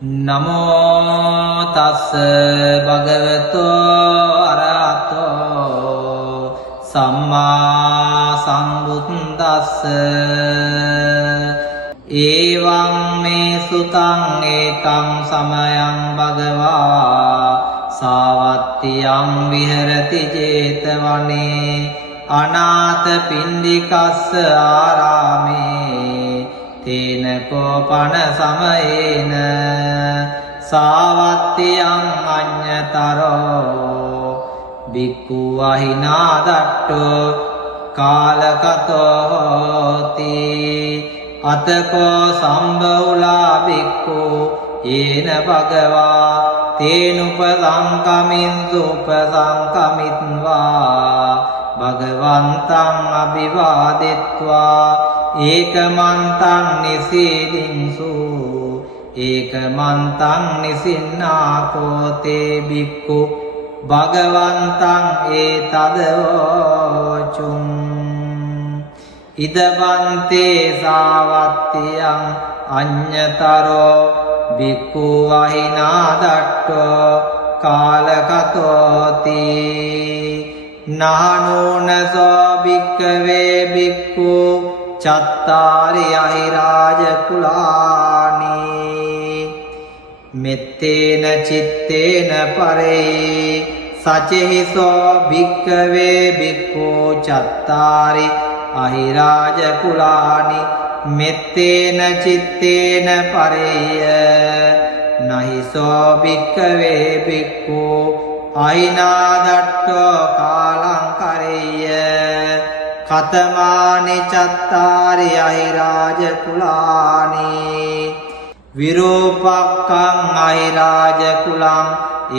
නමෝ තස්ස භගවතෝ අරහතෝ සම්මා සම්බුද්දස්ස එවං මේ සුතං ඒකං සමයං භගවා සාවත්තියං විහෙරති 제තවනේ අනාථ පින්ඩිකස්ස ආරාමේ තේන කෝපන සමයේන සාවත්තියං අඤ්ඤතරෝ බික්ඛු වහිනා දට්ඨෝ කාලකතෝ හෝති අතකෝ සම්බෞලා බික්ඛු යේන භගවා තේනුපසංකමින්සු උපසංකමිත්වා භගවන්තං අභිවාදෙත්වා ඒකමන්තං නිසීදින්සු ඒකමන්තං නිසින්නාකෝතේ බික්ඛු භගවන්තං ඒතදෝචුං ඉදබන්තේ සාවත්තියං අඤ්ඤතරෝ බික්ඛු වහිනා දට්ඨෝ කාලකතෝති නානෝනසෝ භික්ඛවේ බික්ඛු චත්තාරි අහිරාජ කුලානි මෙත්තේන චිත්තේන පරේ සචෙහිසෝ භික්ඛවේ බික්ඛු චත්තාරි අහිරාජ කුලානි මෙත්තේන චිත්තේන පරේය නහිසෝ භික්ඛවේ බික්ඛු අහිනා දට්ඨෝ කාලං කරේය කතමානි චත්තාරි අහිරාජ කුලානි විරූපක්ඛං අහිරාජ කුලං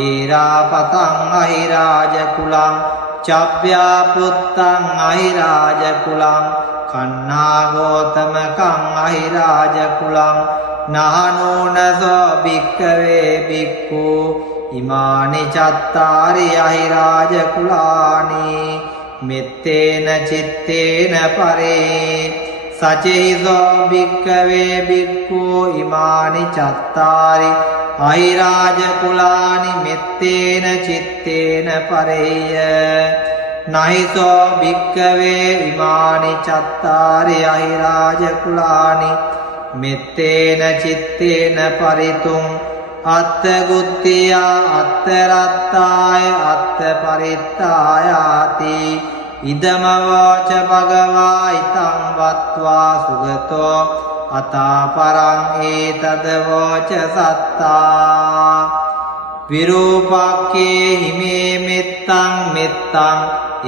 ඒරාපතං අහිරාජ කුලං චබ්බ්‍යාපුත්තං අහිරාජ කුලං කන්නාගෝතමකං අහිරාජ කුලං නහනෝනසෝ භික්ඛවේ බික්ඛු ඉමානි චත්තාරි අහිරාජ කුලානි මෙත්තේන චිත්තේන පරේ සචේසෝ භික්ඛවේ බික්ඛු ඉමානි චත්තාරි අහිරාජ කුලානි මෙත්තේන චිත්තේන පරේය නහිසෝ භික්ඛවේ ඉමානි චත්තාරි අහිරාජ කුලානි මෙත්තේන චිත්තේන පරිතුං අත්ථ ගුත්තියා අත්ථ රත්තාය අත්ථ පරිත්තායාති ඉදම වාච භගවා ඉතං වත්වා සුගතෝ අතා පරං ඒතද වාච සත්තා විරූපක්ඛේ හිමේ මෙත්තං මෙත්තං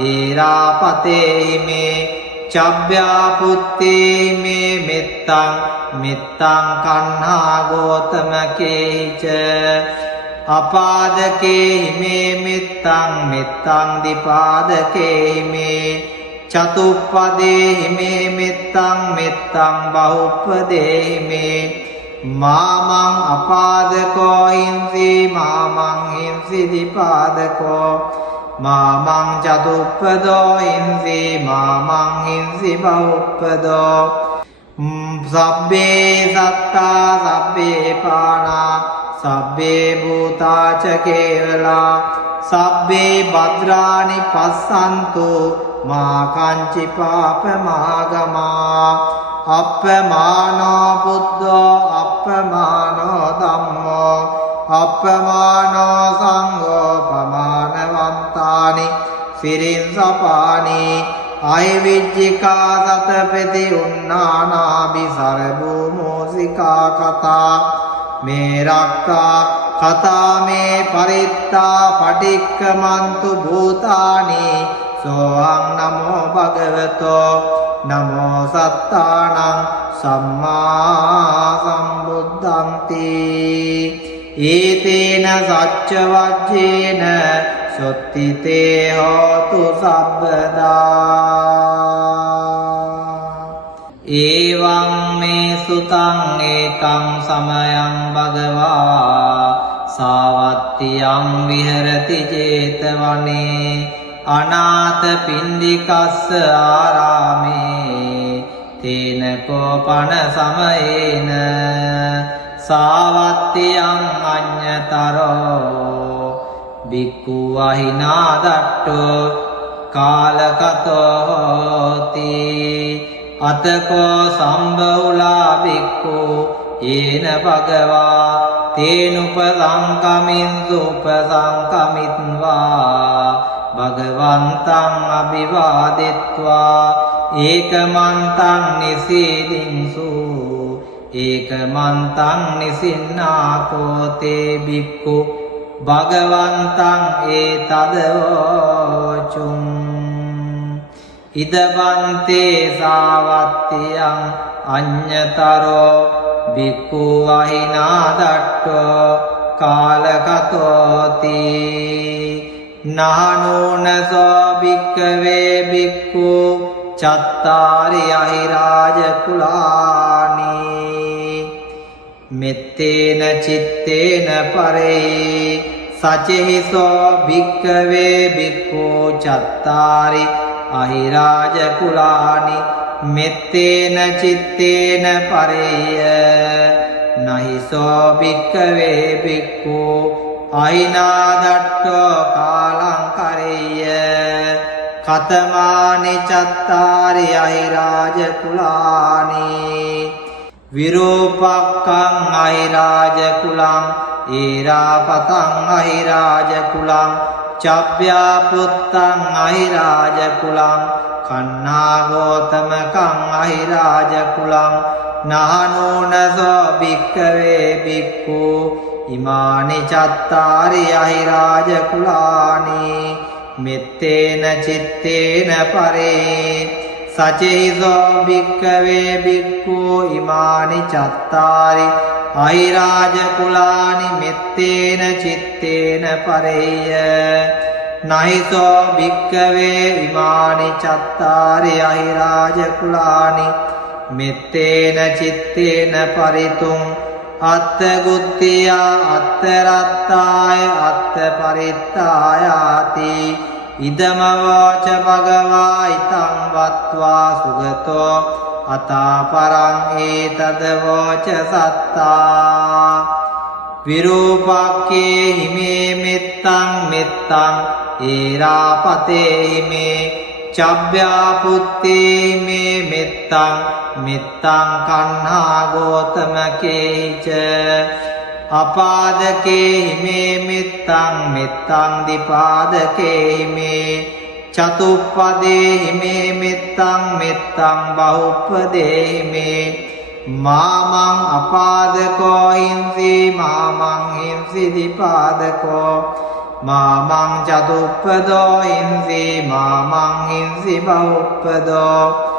ඒරාපතේ හිමේ චබ්බ්‍යාපුත්තේ හිමේ මෙත්තං මෙත්තං කන්හා ගෝතමකේච අපාදකේ හිමේ මෙත්තං මෙත්තං දිපාදකේ හිමේ චතුප්පදේ හිමේ මෙත්තං මෙත්තං බහුප්පදේ හිමේ මාමං අපාදකෝ හිංසි මාමං හිංසි දිපාදකෝ මාමං චතුප්පදෝ හිංසි මාමං හිංසි බහුප්පදෝ සබ්බේ සත්තා සබ්බේ පානා සබ්බේ භූතා ච කේවලා සබ්බේ භද්‍රානි පස්සන්තු මා කංචි පාපමාගමා අප්පමානෝ බුද්ධෝ අප්පමානෝ ධම්මෝ අප්පමානෝ සංඝෝ පමානවන්තානි සිරින්සපානි අයවිජ්ජිකා සතපති උන්නානාබි සරභූමෝසිකා කතා මේ රක්කා කතා මේ පරිත්තා පටික්කමන්තු භූතානි සෝහං නමෝ භගවතෝ නමෝ සත්තානං සම්මා සම්බුද්ධන්ති ඒතේන සච්ච වජ්ජේන සොත්තිතේ හෝතු සබ්බදා එවං මේ සුතං ඒකං සමයං භගවා සාවත්තියං විහෙරති 제තවනේ අනාථ පින්ඩිකස්ස ආරාමේ තේන කෝපන සමයේන සාවත්තියං අඤ්ඤතරෝ බික්ඛු අහිනාදට්ඨෝ කාලකතෝ හෝති අතකෝ සම්බෞලා බික්ඛු යේන භගවා තේනුපසංකමින්සු උපසංකමිත්වා භගවන්තං අභිවාදෙත්වා ඒකමන්තං නිසීදින්සු ඒකමන්තං නිසින්නාකෝතේ බික්ඛු භගවන්තං ඒතදවෝචුම් ඉදබන්තේ සාවත්තියං අඤ්ඤතරෝ බික්ඛු අහිනාදට්ඨෝ කාලකතෝති නහනෝනසෝ භික්ඛවේ බික්ඛු චත්තාරි අහිරාජ කුලානි මෙත්තේන චිත්තේන පරේ සචෙහිසෝ භික්ඛවේ බික්ඛු චත්තාරි අහිරාජ කුලානි මෙත්තේන චිත්තේන පරේය නහිසෝ භික්ඛවේ බික්ඛු අහිනාදට්ඨෝ කාලං කරේය කතමානි චත්තාරි අහිරාජ කුලානි විරූපක්ඛං අහිරාජ කුලං ඒරාපතං අහිරාජ කුලං චබ්බ්‍යාපුත්තං අහිරාජ කුලං කන්නාගෝතමකං අහිරාජ කුලං නහනෝනසෝ භික්ඛවේ බික්ඛු ඉමානි චත්තාරි අහිරාජ කුලානි මෙත්තේන චිත්තේන පරේ සචේසෝ භික්ඛවේ බික්ඛු ඉමානි චත්තාරි අහිරාජ කුලානි මෙත්තේන චිත්තේන පරේය නහිසෝ භික්ඛවේ ඉමානි චත්තාරි අහිරාජ කුලානි මෙත්තේන චිත්තේන පරිතුං අත්ථ ගුත්තියා අත්ථ රත්තාය අත්ථ පරිත්තායාති ඉදමවාච භගවා ඉතං වත්වා සුගතෝ අතාපරං ඒතදවෝච සත්තා විරූපක්ඛේ හිමේ මෙත්තං මෙත්තං ඒරාපතේ හිමේ චබ්බ්‍යාපුත්තේ හිමේ මෙත්තං මෙත්තං කන්හා ගෝතමකේච අපාදකේ හිමේ මෙත්තං මෙත්තං දිපාදකේ හිමේ චතුප්පදේ හිමේ මෙත්තං මෙත්තං බහුප්පදේ හිමේ මාමං අපාදකෝ හිංසි මාමං හිංසි දිපාදකෝ මාමං චතුප්පදෝ හිංසි මාමං හිංසි බහුප්පදෝ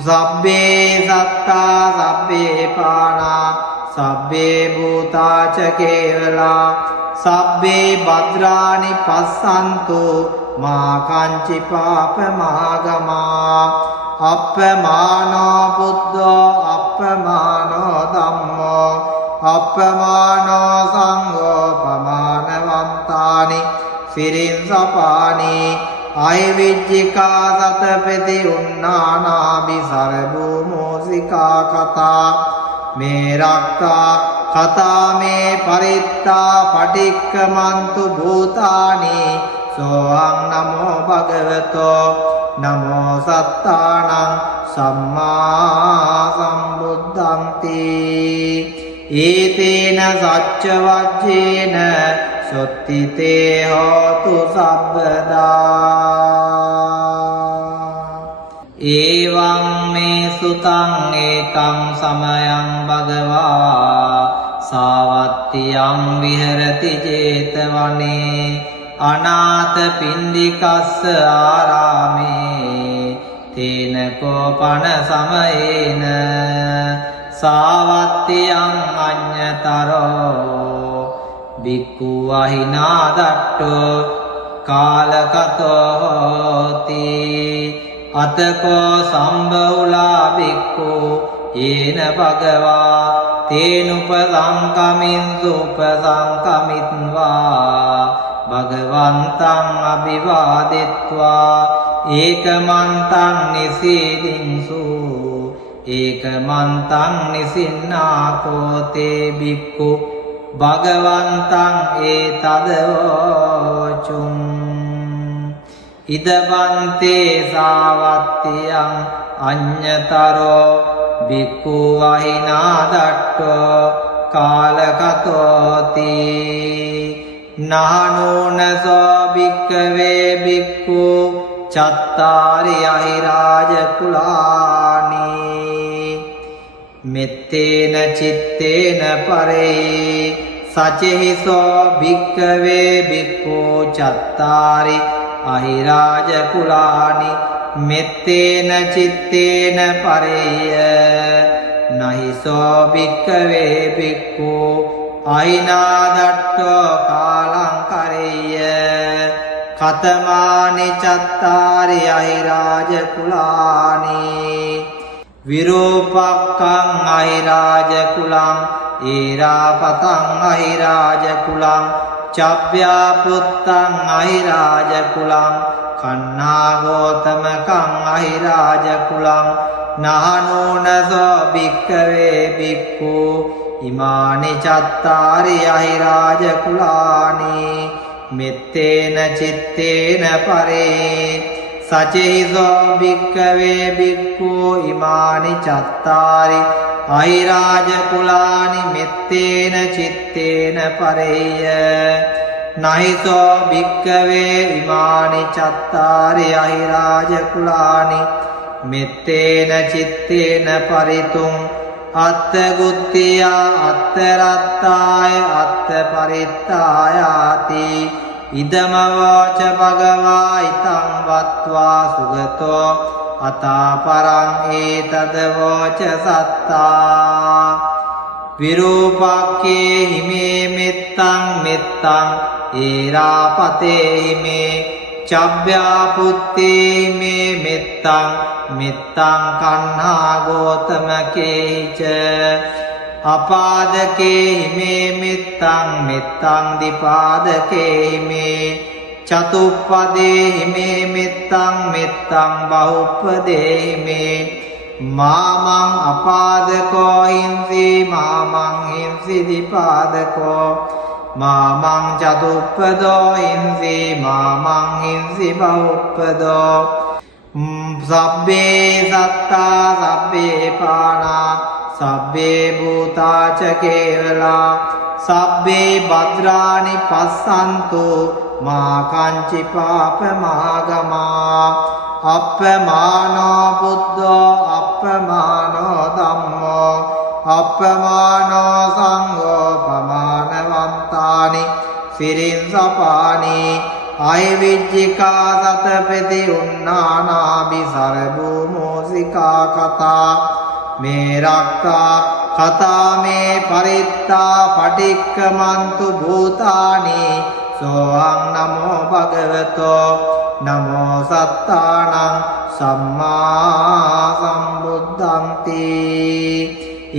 සබ්බේ සත්තා සබ්බේ පානා සබ්බේ භූතාච කේවලා සබ්බේ භද්‍රානි පස්සන්තු මා කංචි පාපමාගමා අප්පමානෝ බුද්ධෝ අප්පමානෝ ධම්මෝ අප්පමානෝ සංඝෝ පමානවන්තානි සිරින් සපානි අයවිජ්ජිකා සතපති උන්නානාබි සරභූමෝසිකා කතා මේ රක්කා කතා මේ පරිත්තා පටික්කමන්තු භූතානි සෝං නමෝ භගවතෝ නමෝ සත්තානං සම්මා සම්බුද්ධන්ති ඒතේන සච්ච වජ්ජේන සොත්තිතේ හෝතු සබ්බදා ඒවං මේ සුතං ඒකං සමයං භගවා සාවත්තියං විහෙරති 제තවනේ අනාථ පින්ඩිකස්ස ආරාමේ තේන කෝපන සමයේන සාවත්තියං අඤ්ඤතරෝ බික්ඛු අහිනාදට්ඨෝ කාලකතෝ හෝති අතකෝ සම්බෞලා බික්ඛු යේන භගවා තේනුපසංකමින්සු උපසංකමිත්වා භගවන්තං අභිවාදෙත්වා ඒකමන්තං නිසීදින්සු ඒකමන්තං නිසින්නාකෝතේ බික්ඛු භගවන්තං ඒතදවෝචුම් ඉදබන්තේ සාවත්තියං අඤ්ඤතරෝ බික්ඛු වහිනාදට්ඨෝ කාලකතෝති නහනෝනසෝ භික්ඛවේ බික්ඛු චත්තාරි අහිරාජ කුලානි මෙත්තේන චිත්තේන පරේ සචෙහිසෝ භික්ඛවේ බික්ඛු චත්තාරි අහිරාජ කුලානි මෙත්තේන චිත්තේන පරේය නහිසෝ භික්ඛවේ බික්ඛු අහිනාදට්ඨෝ කාලං කරේය කතමානි චත්තාරි අහිරාජ කුලානි විරූපක්ඛං අහිරාජ කුලං ඒරාපතං අහිරාජ කුලං චබ්බ්‍යාපුත්තං අහිරාජ කුලං කන්නාගෝතමකං අහිරාජ කුලං නහනෝනසෝ භික්ඛවේ බික්ඛු ඉමානි චත්තාරි අහිරාජ කුලානි මෙත්තේන චිත්තේන පරේ සචෙහිසෝ භික්ඛවේ බික්ඛු ඉමානි චත්තාරි අහිරාජ කුලානි මෙත්තේන චිත්තේන පරේය නහිසෝ භික්ඛවේ ඉමානි චත්තාරි අහිරාජ කුලානි මෙත්තේන චිත්තේන පරිතුං අත්තගුත්තියා අත්තරත්තාය අත්ත පරිත්තායාති ඉදමවාච භගවා ඉතං වත්වා සුගතෝ අතාපරං ඒතදවෝච සත්තා විරූපක්ඛේ හිමේ මෙත්තං මෙත්තං ඒරාපතේ හිමේ චබ්බ්‍යාපුත්තේ හිමේ මෙත්තං මෙත්තං කන්හා ගෝතමකේච අපාදකේ හිමේ මෙත්තං මෙත්තං දීපාදකේ හිමේ චතුප්පදේ හිමේ මෙත්තං මෙත්තං බහුප්පදේ හිමේ මාමං අපාදකෝ හිංසි මාමං හිංසි දීපාදකෝ මාමං චතුප්පදෝ හිංසි මාමං හිංසි බහුප්පදෝ සබ්බේ සත්තා සබ්බේ පානා සබ්බේ භූතාච කේවලා සබ්බේ භද්‍රානි පස්සන්තු මා කංචි පාපමාගමා අප්පමානෝ බුද්ධෝ අප්පමානෝ ධම්මෝ අප්පමානෝ සංඝෝ පමානවන්තානි සිරින්සපානි අයවිජ්ජිකා සතපති උන්නානාබි සරභූමෝසිකා කතා මේ රක්තා කතා මේ පරිත්තා පටික්කමන්තු භූතානි සෝහං නමෝ භගවතෝ නමෝ සත්තානං සම්මා සම්බුද්ධන්ති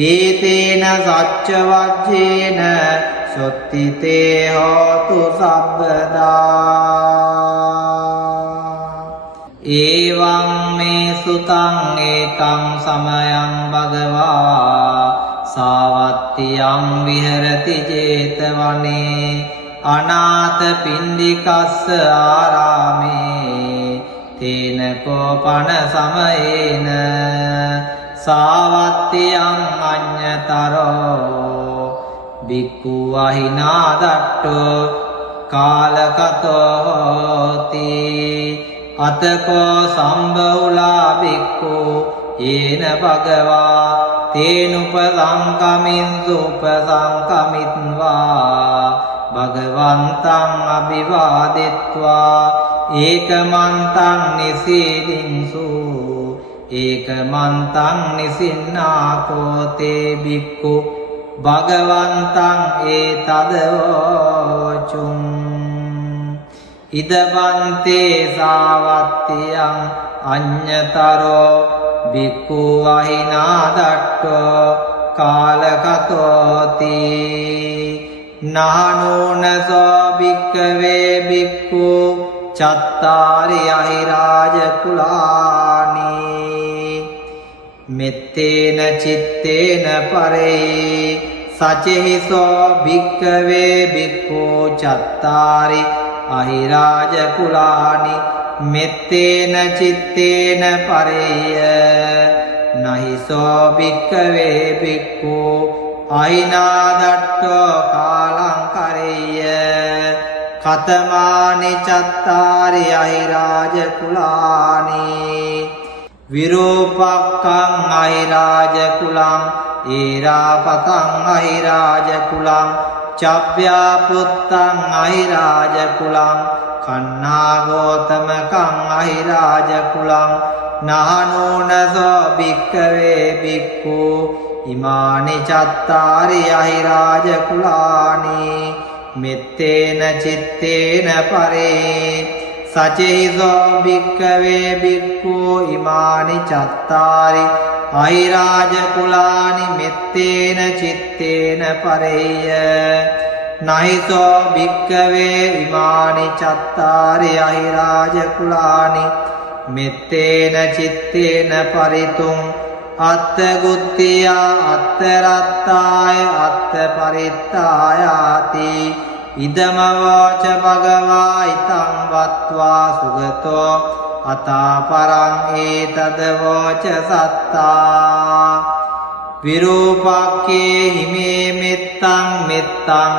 ඒතේන සච්ච වජ්ජේන සොත්තිතේ හෝතු සබ්බදා ඒවං මේ සුතං ඒකං සමයං භගවා සාවත්තියං විහෙරති 제තවනේ අනාථ පිණ්ඩිකස්ස ආරාමේ තේන කෝපන සමයේන සාවත්තියං අඤ්ඤතරෝ බික්ඛු වහිනාදට්ඨෝ කාලකතෝති අතකෝ සම්බෞලා බික්ඛු යේන භගවා තේනුපසංකමින්සු උපසංකමිත්වා භගවන්තං අභිවාදෙත්වා ඒකමන්තං නිසීදින්සු ඒකමන්තං නිසින්නාකෝතේ බික්ඛු භගවන්තං ඒතදවෝචුම් ඉදබන්තේ සාවත්තියං අඤ්ඤතරෝ බික්ඛු වහිනාදට්ඨෝ කාලකතෝති නහනෝනසෝ භික්ඛවේ බික්ඛු චත්තාරි අහිරාජ කුලානි මෙත්තේන චිත්තේන පරේ සචෙහිසෝ භික්ඛවේ භික්ඛු චත්තාරි අහිරාජ කුලානි මෙත්තේන චිත්තේන පරේය නහිසෝ භික්ඛවේ භික්ඛු අහිනාදට්ඨෝ කාලං කරේය කතමානි චත්තාරි අහිරාජ කුලානි විරූපක්ඛං අහිරාජ කුලං ඒරාපතං අහිරාජ කුලං චබ්බ්‍යාපුත්තං අහිරාජ කුලං කන්නාගෝතමකං අහිරාජ කුලං නහනෝනසෝ භික්ඛවේ භික්ඛු ඉමානි චත්තාරි අහිරාජ කුලානි මෙත්තේන චිත්තේන පරේ සචේසෝ භික්ඛවේ භික්ඛු ඉමානි චත්තාරි අහිරාජ කුලානි මෙත්තේන චිත්තේන පරේය නහිසෝ භික්ඛවේ ඉමානි චත්තාරි අහිරාජ කුලානි මෙත්තේන චිත්තේන පරිතුං අත්ථ ගුත්තියා අත්ථ රත්තාය අත්ථ පරිත්තායාති ඉදම වාච භගවා ඉතං වත්වා සුගතෝ අතා පරං ඒතද වාච සත්තා විරූපක්ඛේ හිමේ මෙත්තං මෙත්තං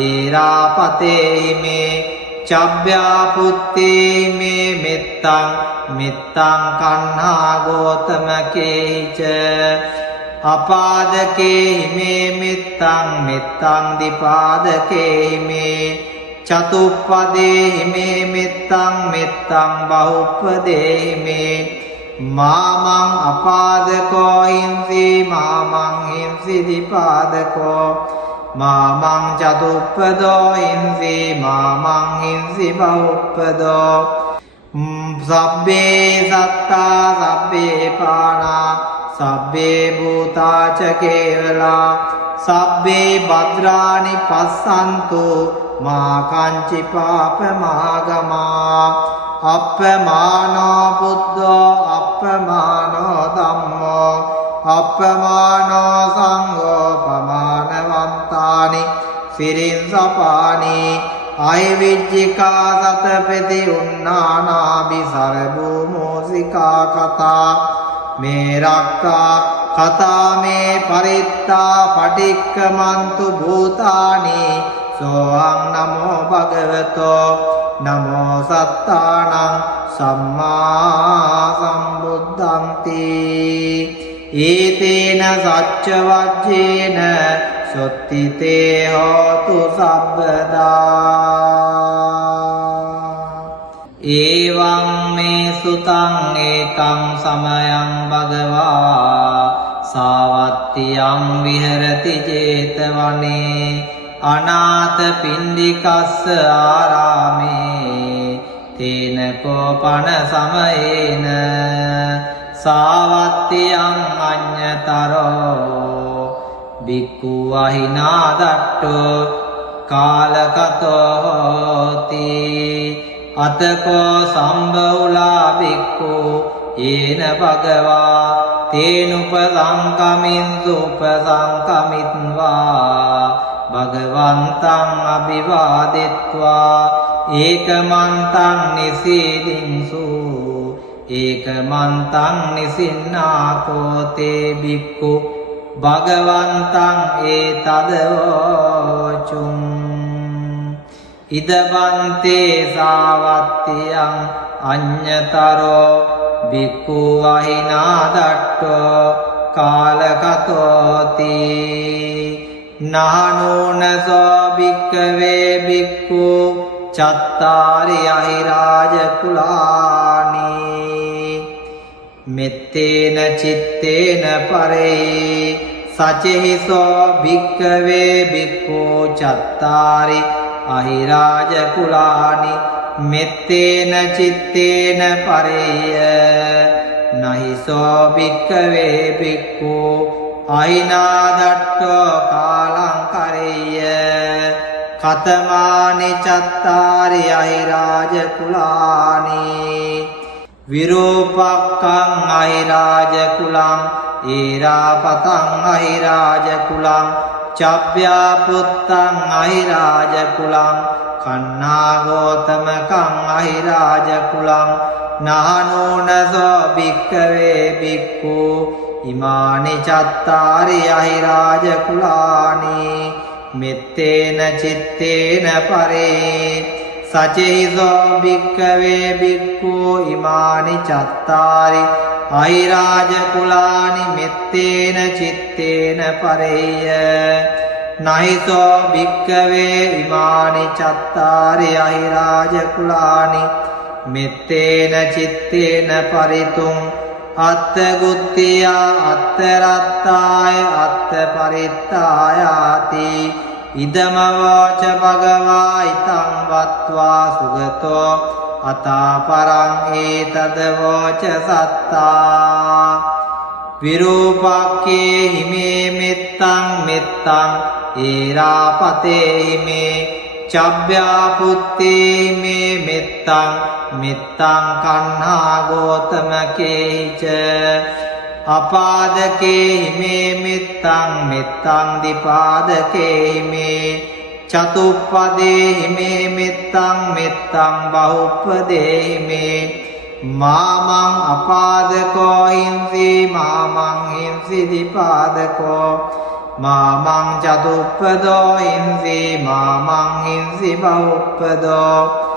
ඒරාපතේ හිමේ චබ්බ්‍යාපුත්තේ හිමේ මෙත්තං මෙත්තං කන්හා ගෝතමකේච අපාදකේ හිමේ මෙත්තං මෙත්තං දිපාදකේ හිමේ චතුප්පදේ හිමේ මෙත්තං මෙත්තං බහුප්පදේ හිමේ මාමං අපාදකෝ හිංසි මාමං හිංසි දිපාදකෝ මාමං චතුප්පදෝ හිංසි මාමං හිංසි බහුප්පදෝ සබ්බේ සත්තා සබ්බේ පානා සබ්බේ භූතාච කේවලා සබ්බේ භද්‍රානි පස්සන්තු මා කංචි පාපමාගමා අප්පමානෝ බුද්ධෝ අප්පමානෝ ධම්මෝ අප්පමානෝ සංඝෝ පමානවන්තානි සිරින්සපානි අයවිජ්ජිකා සතපති උන්නානාභි සරභූමෝසිකා කතා මේ රක්කා කතා මේ පරිත්තා පටික්කමන්තු භූතානි සෝහං නමෝ භගවතෝ නමෝ සත්තානං සම්මා සම්බුද්ධන්ති ඒතේන සච්ච වජ්ජේන සොත්තිතේ හෝතු සබ්බදා ඒවං මේ සුතං ඒකං සමයං භගවා සාවත්තියං විහෙරති 제තවනේ අනාථ පින්ඩිකස්ස ආරාමේ තේන කෝපන සමයේන සාවත්තියං අඤ්ඤතරෝ භික්ඛු අහිනාදට්ඨෝ කාලකතෝ හෝති අතකෝ සම්බෞලා භික්ඛු ඒන භගවා තේනුපසංකමින්සු උපසංකමිත්වා භගවන්තං අභිවාදෙත්වා ඒකමන්තං නිසීදින්සු ඒකමන්තං නිසින්නාකෝතේ භික්ඛු භගවන්තං ඒතදෝචුං ඉදවන්තේ සාවත්තියං අඤ්ඤතරෝ භික්ඛු අහිනාදට්ඨෝ කාලකතෝති නහනෝනසෝ භික්ඛවේ භික්ඛු චත්තාරි අහිරාජ කුලානි මෙත්තේන චිත්තේන පරේ සචෙහිසෝ භික්ඛවේ භික්ඛු චත්තාරි අහිරාජ කුලානි මෙත්තේන චිත්තේන පරේය නහිසෝ භික්ඛවේ භික්ඛු අහිනාදට්ඨෝ කාලං කරේය කතමානි චත්තාරි අහිරාජ කුලානි විරූපක්ඛං අහිරාජ කුලං ඊරාපතං අහිරාජ කුලං චබ්බ්‍යාපුත්තං අහිරාජ කුලං කන්නාගෝතමකං අහිරාජ කුලං නහනෝනසෝ භික්ඛවේ භික්ඛු ඉමානි චත්තාරි අහිරාජ කුලානි මෙත්තේන චිත්තේන පරේ සචේසෝ භික්ඛවේ භික්ඛු ඉමානි චත්තාරි අහිරාජ කුලානි මෙත්තේන චිත්තේන පරේය නහිසෝ භික්ඛවේ ඉමානි චත්තාරි අහිරාජ කුලානි මෙත්තේන චිත්තේන පරිතුං අත්ථ ගුත්තිය අත්ථ රත්තාය අත්ථ පරිත්තායාති ඉදම වාච භගවා ඉතං වත්වා සුගතෝ අතාපරං ඒතද වෝච සත්තා විරූපක්ඛේ හිමේ මෙත්තං මෙත්තං ඒරාපතේ හිමේ චබ්බ්‍යාපුත්තේ හිමේ මෙත්තං මෙත්තං කන්හා ගෝතමකේච අපාදකේ හිමේ මෙත්තං මෙත්තං දිපාදකේ හිමේ චතුප්පදේ හිමේ මෙත්තං මෙත්තං බහුප්පදේ හිමේ මාමං අපාදකෝ හිංසි මාමං හිංසි දිපාදකෝ මාමං චතුප්පදෝ හිංසි මාමං හිංසි බහුප්පදෝ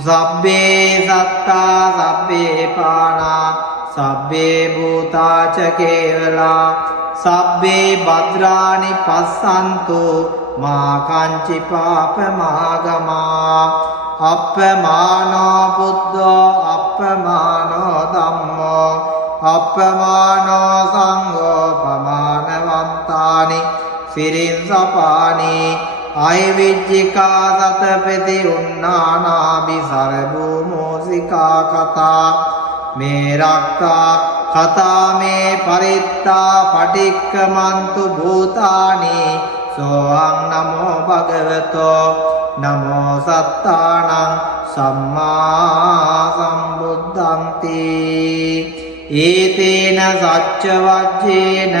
සබ්බේ සත්තා සබ්බේ පානා සබ්බේ භූතාච කේවලා සබ්බේ භද්‍රානි පස්සන්තු මා කංචි පාපමාගමා අප්පමානෝ බුද්ධෝ අප්පමානෝ ධම්මෝ අප්පමානෝ සංඝෝ පමානවන්තානි සිරින් සපානි අයවිජ්ජිකා සතපති උන්නානාබි සරභූමෝසිකා කතා මේ රක්කා කතා මේ පරිත්තා පටික්කමන්තු භූතානි සෝහං නමෝ භගවතෝ නමෝ සත්තානං සම්මා සම්බුද්ධන්ති ඒතේන සච්ච වජ්ජේන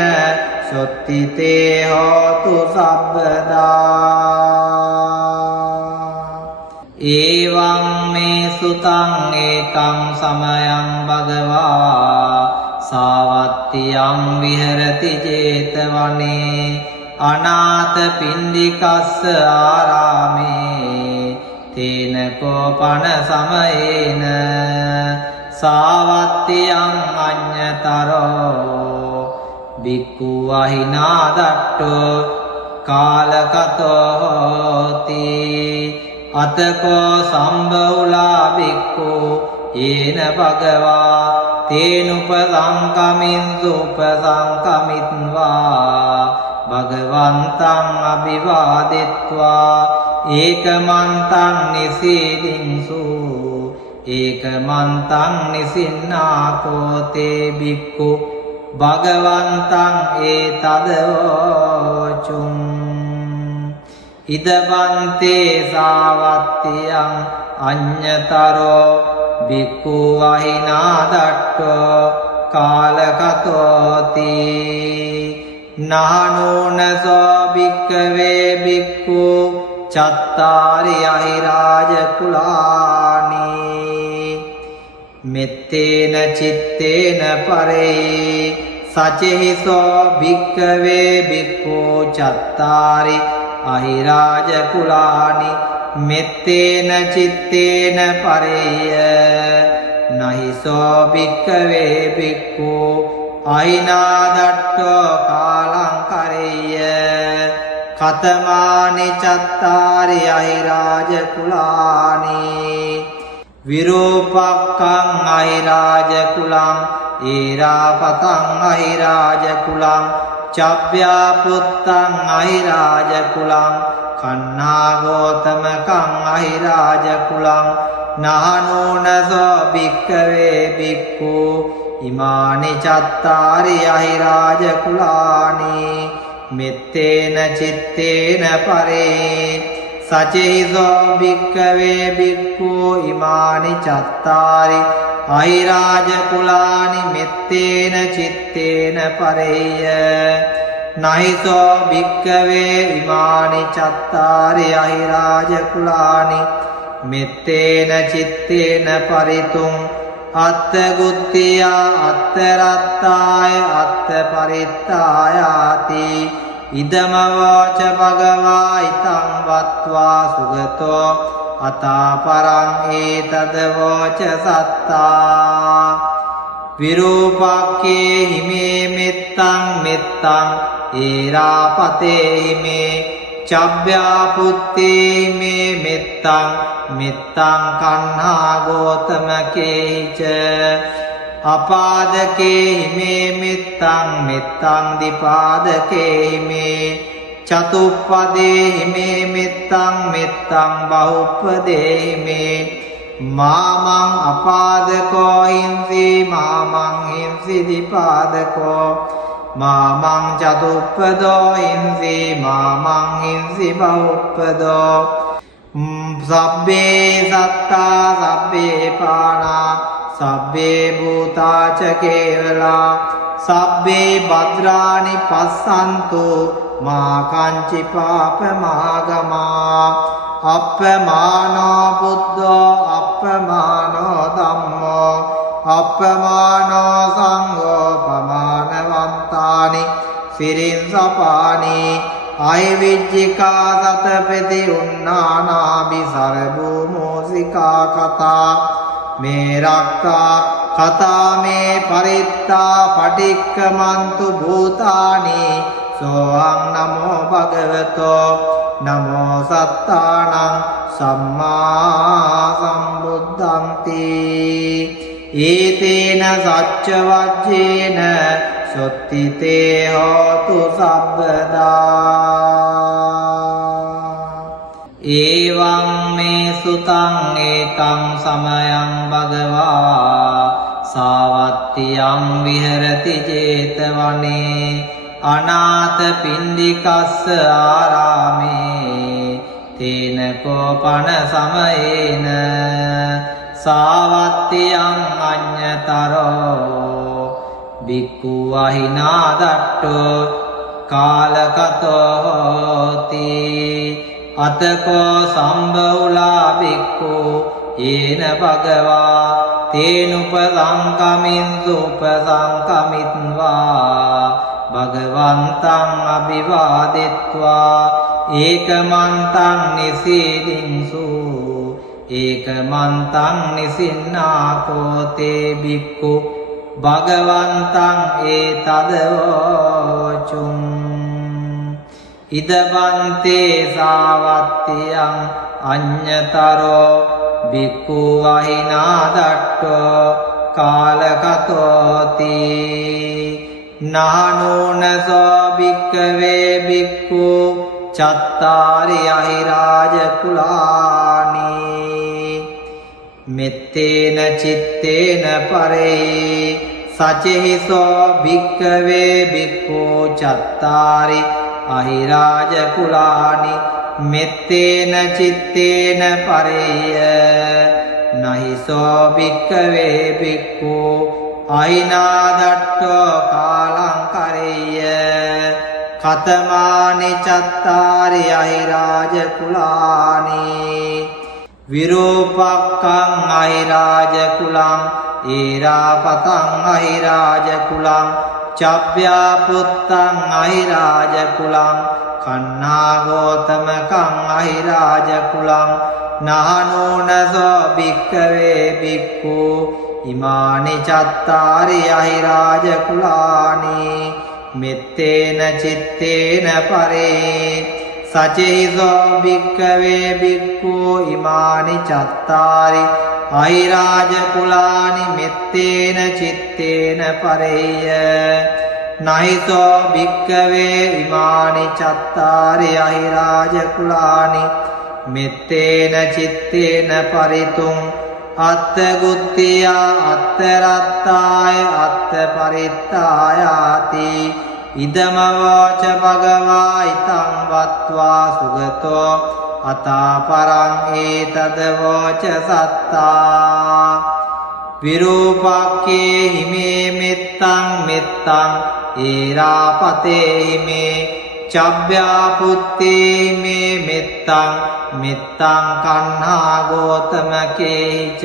සොත්තිතේ හෝතු සබ්බදා ඒවං මේ සුතං ඒකං සමයං භගවා සාවත්තියං විහෙරති 제තවනේ අනාථ පින්ඩිකස්ස ආරාමේ තේන කෝපන සමයේන සාවත්තියං අඤ්ඤතරෝ බික්ඛු වහිනා දට්ඨෝ කාලකතෝ හෝති අතකෝ සම්බෞලා බික්ඛු යේන භගවා තේනුපසංකමින්සු උපසංකමිත්වා භගවන්තං අභිවාදෙත්වා ඒකමන්තං නිසීදින්සු ඒකමන්තං නිසින්නාකෝතේ බික්ඛු භගවන්තං ඒතදවෝචුං ඉදවන්තේ සාවත්තියං අඤ්ඤතරෝ බික්ඛු වහිනා දට්ඨෝ කාලකතෝති නහනෝනසෝ භික්ඛවේ භික්ඛු චත්තාරි අහිරාජ කුලානි මෙත්තේන චිත්තේන පරේ සචේසෝ භික්ඛවේ භික්ඛු චත්තාරි අහිරාජ කුලානි මෙත්තේන චිත්තේන පරේය නහිසෝ භික්ඛවේ භික්ඛු අහිනා දට්ඨෝ කාලං කරේය කතමානි චත්තාරි අහිරාජ කුලානි විරූපක්ඛං අහිරාජ කුලං ඊරාපතං අහිරාජ කුලං චබ්බ්‍යාපුත්තං අහිරාජ කුලං කන්නාගෝතමකං අහිරාජ කුලං නහනෝනසෝ භික්ඛවේ භික්ඛු ඉමානි චත්තාරි අහිරාජ කුලානි මෙත්තේන චිත්තේන පරේ සචෙහිසෝ භික්ඛවේ භික්ඛු ඉමානි චත්තාරි අහිරාජ කුලානි මෙත්තේන චිත්තේන පරෙය්‍ය නහිසෝ භික්ඛවේ ඉමානි චත්තාරි අහිරාජ කුලානි මෙත්තේන චිත්තේන පරිතුං අත්ථ ගුත්තියා අත්ථ රත්තාය අත්ථ පරිත්තායාති ඉදම වාච භගවා ඉතං වත්වා සුගතෝ අතා පරං ඒතද වාච සත්තා විරූපක්ඛේ හිමේ මෙත්තං මෙත්තං ඒරාපතේ හිමේ චබ්බ්‍යා පුත්තේ හිමේ මෙත්තං මෙත්තං කන්හා ගෝතමකේච අපාදකේ හිමේ මෙත්තං මෙත්තං දීපාදකේ හිමේ චතුප්පදේ හිමේ මෙත්තං මෙත්තං බහුප්පදේ හිමේ මාමං අපාදකෝ හිංසි මාමං හිංසි දීපාදකෝ මාමං චතුප්පදෝ හිංසි මාමං හිංසි බහුප්පදෝ සබ්බේ සත්තා සබ්බේ පානා සබ්බේ භූතාච කේවලා සබ්බේ භද්‍රානි පස්සන්තු මා කංචි පාපමාගමා අප්පමානෝ බුද්ධෝ අප්පමානෝ ධම්මෝ අප්පමානෝ සංඝෝ පමානවන්තානි සිරින්සපානි අයවිජ්ජිකා සතපති උන්නානාබි සරභූමෝසිකා කතා මේ රක්තා කතා මේ පරිත්තා පටික්කමන්තු භූතානි සෝහං නමෝ භගවතෝ නමෝ සත්තානං සම්මා සම්බුද්ධන්ති ඒතේන සච්ච වජ්ජේන සොත්තිතේ හෝතු සබ්බදා ඒවං මේ සුතං ඒකං සමයං භගවා සාවත්තියං විහෙරති 제තවනේ අනාථ පින්ඩිකස්ස ආරාමේ තේන කෝපන සමයේන සාවත්තියං අඤ්ඤතරෝ බික්ඛු වහිනා දට්ඨෝ කාලකතෝ හෝති අතකෝ සම්බෞලා බික්ඛු යේන භගවා තේනුපසංකමින් සුපසංකමිත්වා භගවන්තං අභිවාදෙත්වා ඒකමන්තං නිසීදින්සු ඒකමන්තං නිසින්නාකෝතේ බික්ඛු භගවන්තං ඒතදෝචුං ඉදබන්තේ සාවත්තියං අඤ්ඤතරෝ බික්ඛු වහිනා දට්ඨෝ කාලකතෝති නානෝනසෝ භික්ඛවේ භික්ඛු චත්තාරි අහිරාජ කුලානි මෙත්තේන චිත්තේන පරේ සචෙහිසෝ භික්ඛවේ භික්ඛු චත්තාරි අහිරාජ කුලානි මෙත්තේන චිත්තේන පරේය නහිසෝ භික්ඛවේ භික්ඛු අහිනාදට්ඨෝ කාලං කරේය කතමානි චත්තාරි අහිරාජ කුලානි විරූපක්ඛං අහිරාජ කුලං ඒරාපතං අහිරාජ කුලං චබ්බ්‍යා පුත්තං අහිරාජ කුලං කන්නා ගෝතමකං අහිරාජ කුලං නානෝනසෝ භික්ඛවේ භික්ඛු ඉමානි චත්තාරි අහිරාජ කුලානි මෙත්තේන චිත්තේන පරේ සචෙහිසෝ භික්ඛවේ භික්ඛු ඉමානි චත්තාරි අහිරාජ කුලානි මෙත්තේන චිත්තේන පරේය නහිසෝ භික්ඛවේ ඉමානි චත්තාරි අහිරාජ කුලානි මෙත්තේන චිත්තේන පරිතුං අත්ථ ගුත්තියා අත්ථ රත්තාය අත්ථ පරිත්තායාති ඉදමවෝච භගවා ඉතං වත්වා සුගතෝ අතාපරං ඒතදවෝච සත්තා විරූපක්ඛේ හිමේ මෙත්තං මෙත්තං ඒරාපතේ හිමේ චබ්බ්‍යාපුත්තේ හිමේ මෙත්තං මෙත්තං කන්හා ගෝතමකේච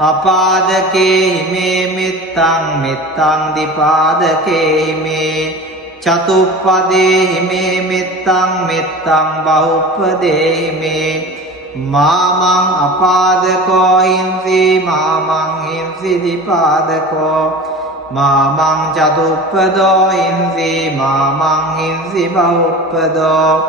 අපාදකේ හිමේ මෙත්තං මෙත්තං දිපාදකේ හිමේ චතුප්පදේ හිමේ මෙත්තං මෙත්තං බහුප්පදේ හිමේ මාමං අපාදකෝ හිංසි මාමං හිංසි දිපාදකෝ මාමං චතුප්පදෝ හිංසි මාමං හිංසි බහුප්පදෝ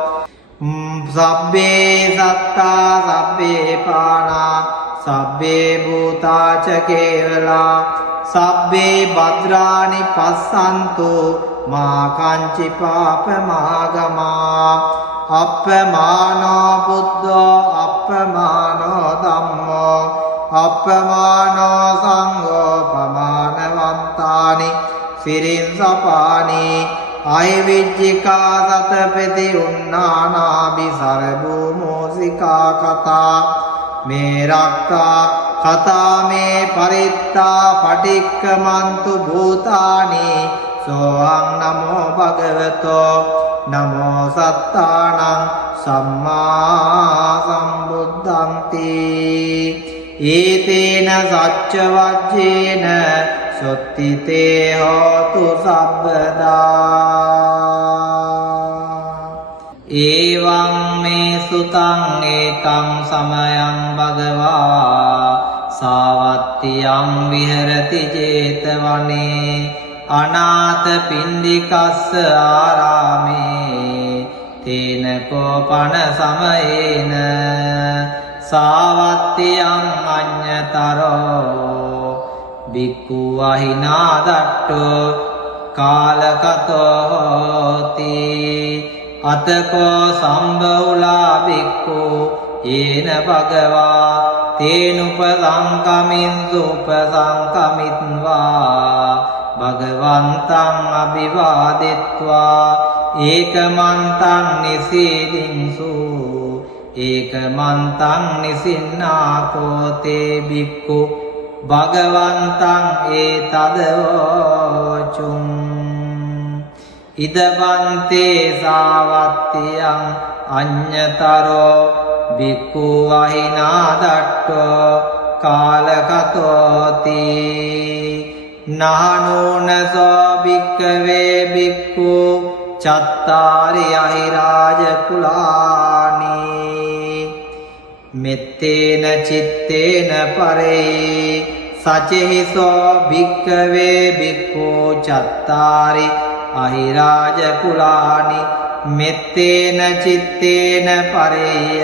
සබ්බේ සත්තා සබ්බේ පානා සබ්බේ භූතාච කේවලා සබ්බේ භද්‍රානි පස්සන්තු මා කංචි පාපමාගමා අප්පමානෝ බුද්ධෝ අප්පමානෝ ධම්මෝ අප්පමානෝ සංඝෝ පමානවන්තානි සිරින්සපානි අයවිජ්ජිකා සතපති උන්නානාභි සරභූමෝසිකා කතා මේ රක්කා කතා මේ පරිත්තා පටික්කමන්තු භූතානි සෝහං නමෝ භගවතෝ නමෝ සත්තානං සම්මා සම්බුද්ධන්ති ඒතේන සච්ච වජ්ජේන සොත්තිතේ හෝතු සබ්බදා ඒවං මේ සුතං ඒකං සමයං භගවා සාවත්තියං විහෙරති 제තවනේ අනාථ පින්ඩිකස්ස ආරාමේ තේන කෝපන සමයේන සාවත්තියං අඤ්ඤතරෝ බික්ඛු අහිනා දට්ඨෝ කාලකතෝ හෝති අතකෝ සම්බෞලා බික්ඛු යේන භගවා තේනුපසංකමින්සු උපසංකමිත්වා භගවන්තං අභිවාදෙත්වා ඒකමන්තං නිසීදින්සු ඒකමන්තං නිසින්නාකෝතේ බික්ඛු භගවන්තං ඒතදවෝචුං ඉදබන්තේ සාවත්තියං අඤ්ඤතරෝ බික්ඛු වහිනා දට්ඨෝ කාලකතෝති නානෝනසෝ භික්ඛවේ බික්ඛු චත්තාරි අහිරාජ කුලානි මෙත්තේන චිත්තේන පරේ සචෙහිසෝ භික්ඛවේ බික්ඛු චත්තාරි අහිරාජ කුලානි මෙත්තේන චිත්තේන පරේය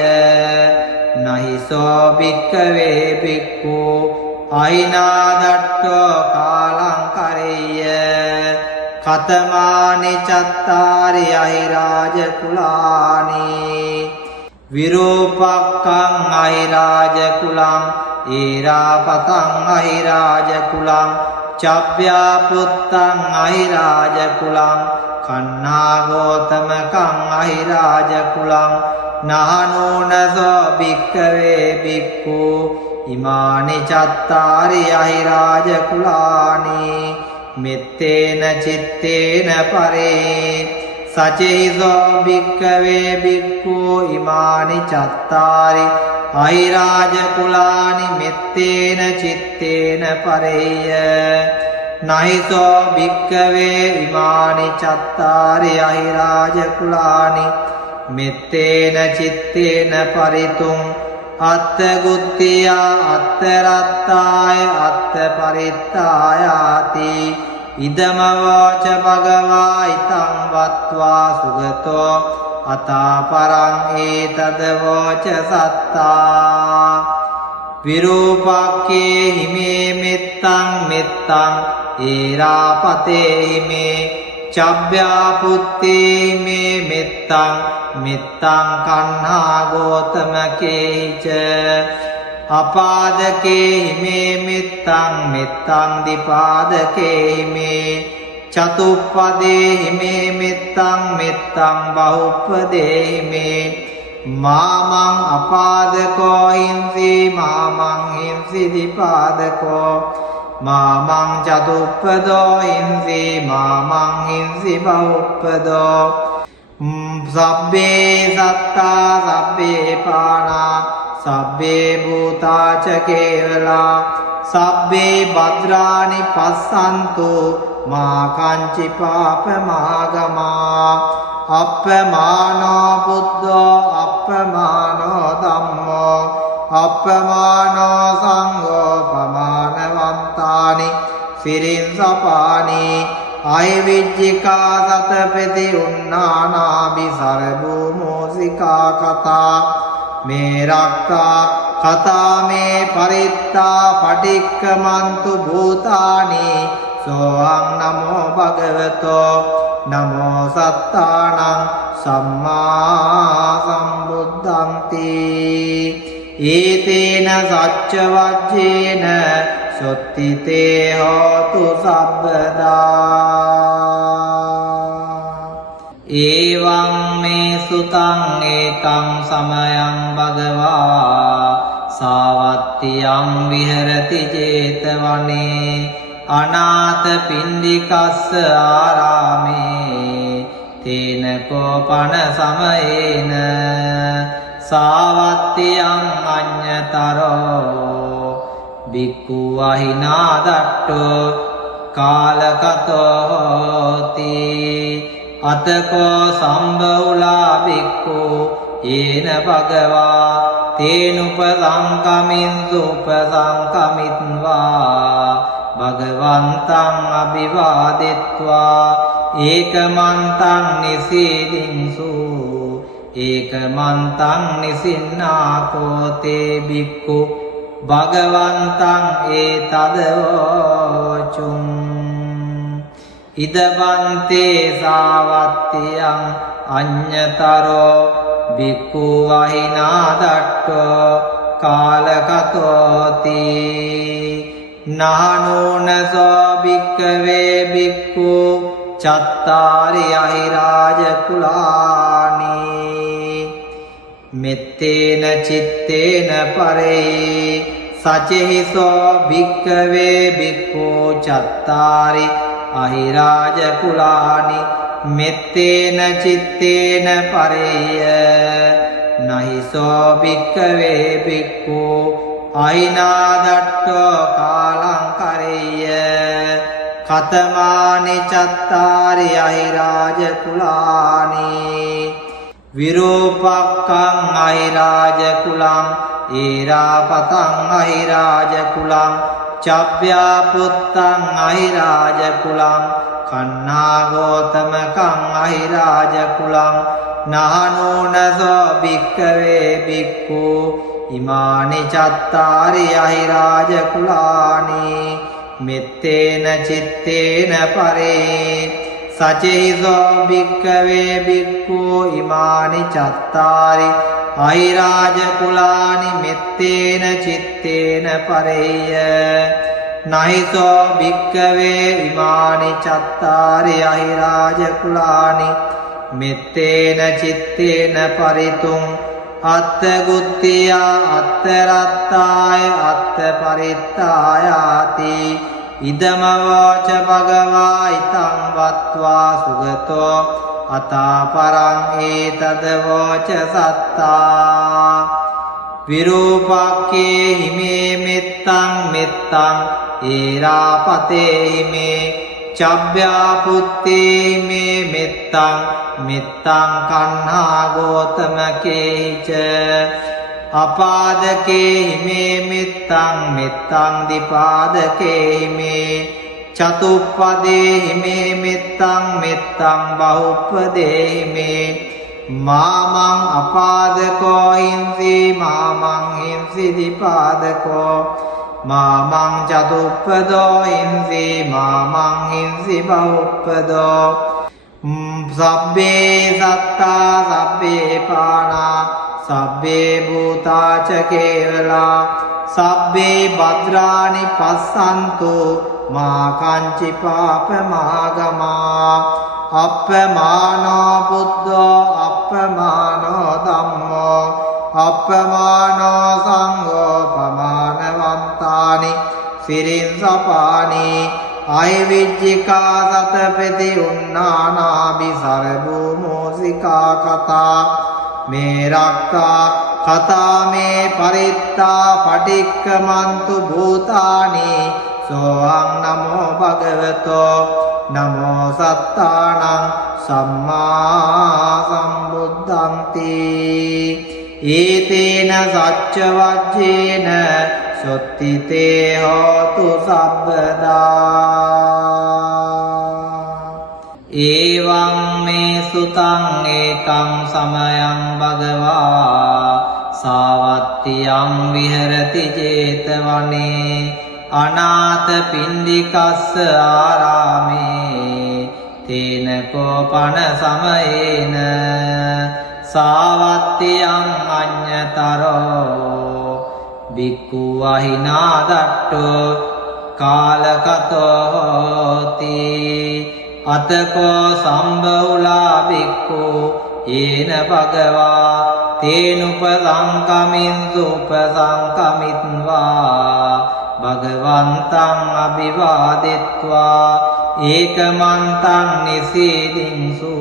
නහිසෝ භික්ඛවේ බික්ඛු අහිනා දට්ඨෝ කාලං කරේය කතමානි චත්තාරි අහිරාජ කුලානි විරූපක්ඛං අහිරාජ කුලං ඒරාපතං අහිරාජ කුලං චබ්බ්‍යාපුත්තං අහිරාජ කුලං කන්නාගෝතමකං අහිරාජ කුලං නහනෝනසෝ භික්ඛවේ බික්ඛු ඉමානි චත්තාරි අහිරාජ කුලානි මෙත්තේන චිත්තේන පරේ සචෙහිසෝ භික්ඛවේ බික්ඛු ඉමානි චත්තාරි අහිරාජ කුලානි මෙත්තේන චිත්තේන පරේය නහිසෝ භික්ඛවේ ඉමානි චත්තාරි අහිරාජ කුලානි මෙත්තේන චිත්තේන පරිතුං අත්ථ ගුත්තියා අත්ථ රත්තාය අත්ථ පරිත්තායාති ඉදමවෝච භගවා ඉතං වත්වා සුගතෝ අතාපරං ඒතදවෝච සත්තා විරූපක්ඛේ හිමේ මෙත්තං මෙත්තං ඒරාපතේ හිමේ චබ්බ්‍යාපුත්තේ හිමේ මෙත්තං මෙත්තං කන්හා ගෝතමකේච අපාදකේ හිමේ මෙත්තං මෙත්තං දිපාදකේ හිමේ චතුප්පදේහි මේ මෙත්තං මෙත්තං බහුප්පදේහි මේ මාමං අපාදකෝ හිංසි මාමං හිංසි දිපාදකෝ මාමං චතුප්පදෝ හිංසි මාමං හිංසි බහුප්පදෝ සබ්බේ සත්තා සබ්බේ පානා සබ්බේ භූතාච කේවලා සබ්බේ භද්‍රානි පස්සන්තු මා කංචි පාපමාගමා අප්පමානෝ බුද්ධෝ අප්පමානෝ ධම්මෝ අප්පමානෝ සංඝෝ පමානවන්තානි සිරින් සපානි අයවිජ්ජිකා සතපති උන්නානාභි සරභූමෝසිකා කතා මේ රක්කා කතා මේ පරිත්තා පටික්කමන්තු භූතානි සෝහං නමෝ භගවතෝ නමෝ සත්තානං සම්මා සම්බුද්ධන්ති ඒතේන සච්ච වජ්ජේන සොත්තිතේ හෝතු සබ්බදා ඒවං මේ සුතං ඒකං සමයං භගවා සාවත්තියං විහෙරති 제තවනේ අනාථ පින්ඩිකස්ස ආරාමේ තේන කෝපන සමයේන සාවත්තියං අඤ්ඤතරෝ බික්ඛු වහිනා දට්ඨෝ කාලකතෝ හෝති අතකෝ සම්බෞලා බික්ඛු යේන භගවා තේනුපසංකමින්සු උපසංකමිත්වා භගවන්තං අභිවාදෙත්වා ඒකමන්තං නිසීදින්සු ඒකමන්තං නිසින්නාකෝතේ බික්ඛු භගවන්තං ඒතදවෝචුං ඉදබන්තේ සාවත්තියං අඤ්ඤතරෝ බික්ඛු වහිනා දට්ඨෝ කාලකතෝති නහනෝනසෝ භික්ඛවේ බික්ඛු චත්තාරි අහිරාජ කුලානි මෙත්තේන චිත්තේන පරේ සචෙහිසෝ භික්ඛවේ බික්ඛු චත්තාරි අහිරාජ කුලානි මෙත්තේන චිත්තේන පරේය නහිසෝ භික්ඛවේ බික්ඛු අහිනාදට්ඨෝ කාලං කරේය කතමානි චත්තාරි අහිරාජ කුලානි විරූපක්ඛං අහිරාජ කුලං ඒරාපතං අහිරාජ කුලං චබ්බ්‍යාපුත්තං අහිරාජ කුලං කන්නාගෝතමකං අහිරාජ කුලං නහනෝනසෝ භික්ඛවේ බික්ඛු ඉමානි චත්තාරි අහිරාජ කුලානි මෙත්තේන චිත්තේන පරේ සචෙහිසෝ භික්ඛවේ බික්ඛු ඉමානි චත්තාරි අහිරාජ කුලානි මෙත්තේන චිත්තේන පරේය නහිසෝ භික්ඛවේ ඉමානි චත්තාරි අහිරාජ කුලානි මෙත්තේන චිත්තේන පරිතුං අත්ථ ගුත්තියා අත්ථ රත්තාය අත්ථ පරිත්තායාති ඉදමවාච භගවා ඉතං වත්වා සුගතෝ අතාපරං ඒතදවෝච සත්තා විරූපක්ඛේ හිමේ මෙත්තං මෙත්තං ඒරාපතේ හිමේ චබ්බ්‍යාපුත්තේ හිමේ මෙත්තං මෙත්තං කන්හා ගෝතමකේච අපාදකේ හිමේ මෙත්තං මෙත්තං දිපාදකේ හිමේ චතුප්පදේ හිමේ මෙත්තං මෙත්තං බහුප්පදේ හිමේ මාමං අපාදකෝ හිංසි මාමං හිංසි දිපාදකෝ මාමං චතුප්පදෝ හිංසි මාමං හිංසි බහුප්පදෝ සබ්බේ සත්තා සබ්බේ පානා සබ්බේ භූතාච කේවලා සබ්බේ භද්‍රානි පස්සන්තු මා කංචි පාපමාගමා අප්පමානෝ බුද්ධෝ අප්පමානෝ ධම්මෝ අප්පමානෝ සංඝෝ පමානවන්තානි සිරින් සපානි අයවිජ්ජිකා සතපති උන්නානාබි සරභූමෝසිකා කතා මේ රක්තා කතා මේ පරිත්තා පටික්කමන්තු භූතානි සෝහං නමෝ භගවතෝ නමෝ සත්තානං සම්මා සම්බුද්ධන්ති ඒතේන සච්ච වජ්ජේන සොත්තිතේ හෝතු සබ්බදා ඒවං මේ සුතං ඒකං සමයං භගවා සාවත්තියං විහෙරති 제තවනේ අනාථ පින්ඩිකස්ස ආරාමේ තේන කෝපන සමයේන සාවත්තියං අඤ්ඤතරෝ බික්ඛු වහිනා දට්ඨෝ කාලකතෝ හෝති අතකෝ සම්බෞලා බික්ඛු යේන භගවා තේනුපසංකමින්සු උපසංකමිත්වා භගවන්තං අභිවාදෙත්වා ඒකමන්තං නිසීදින්සු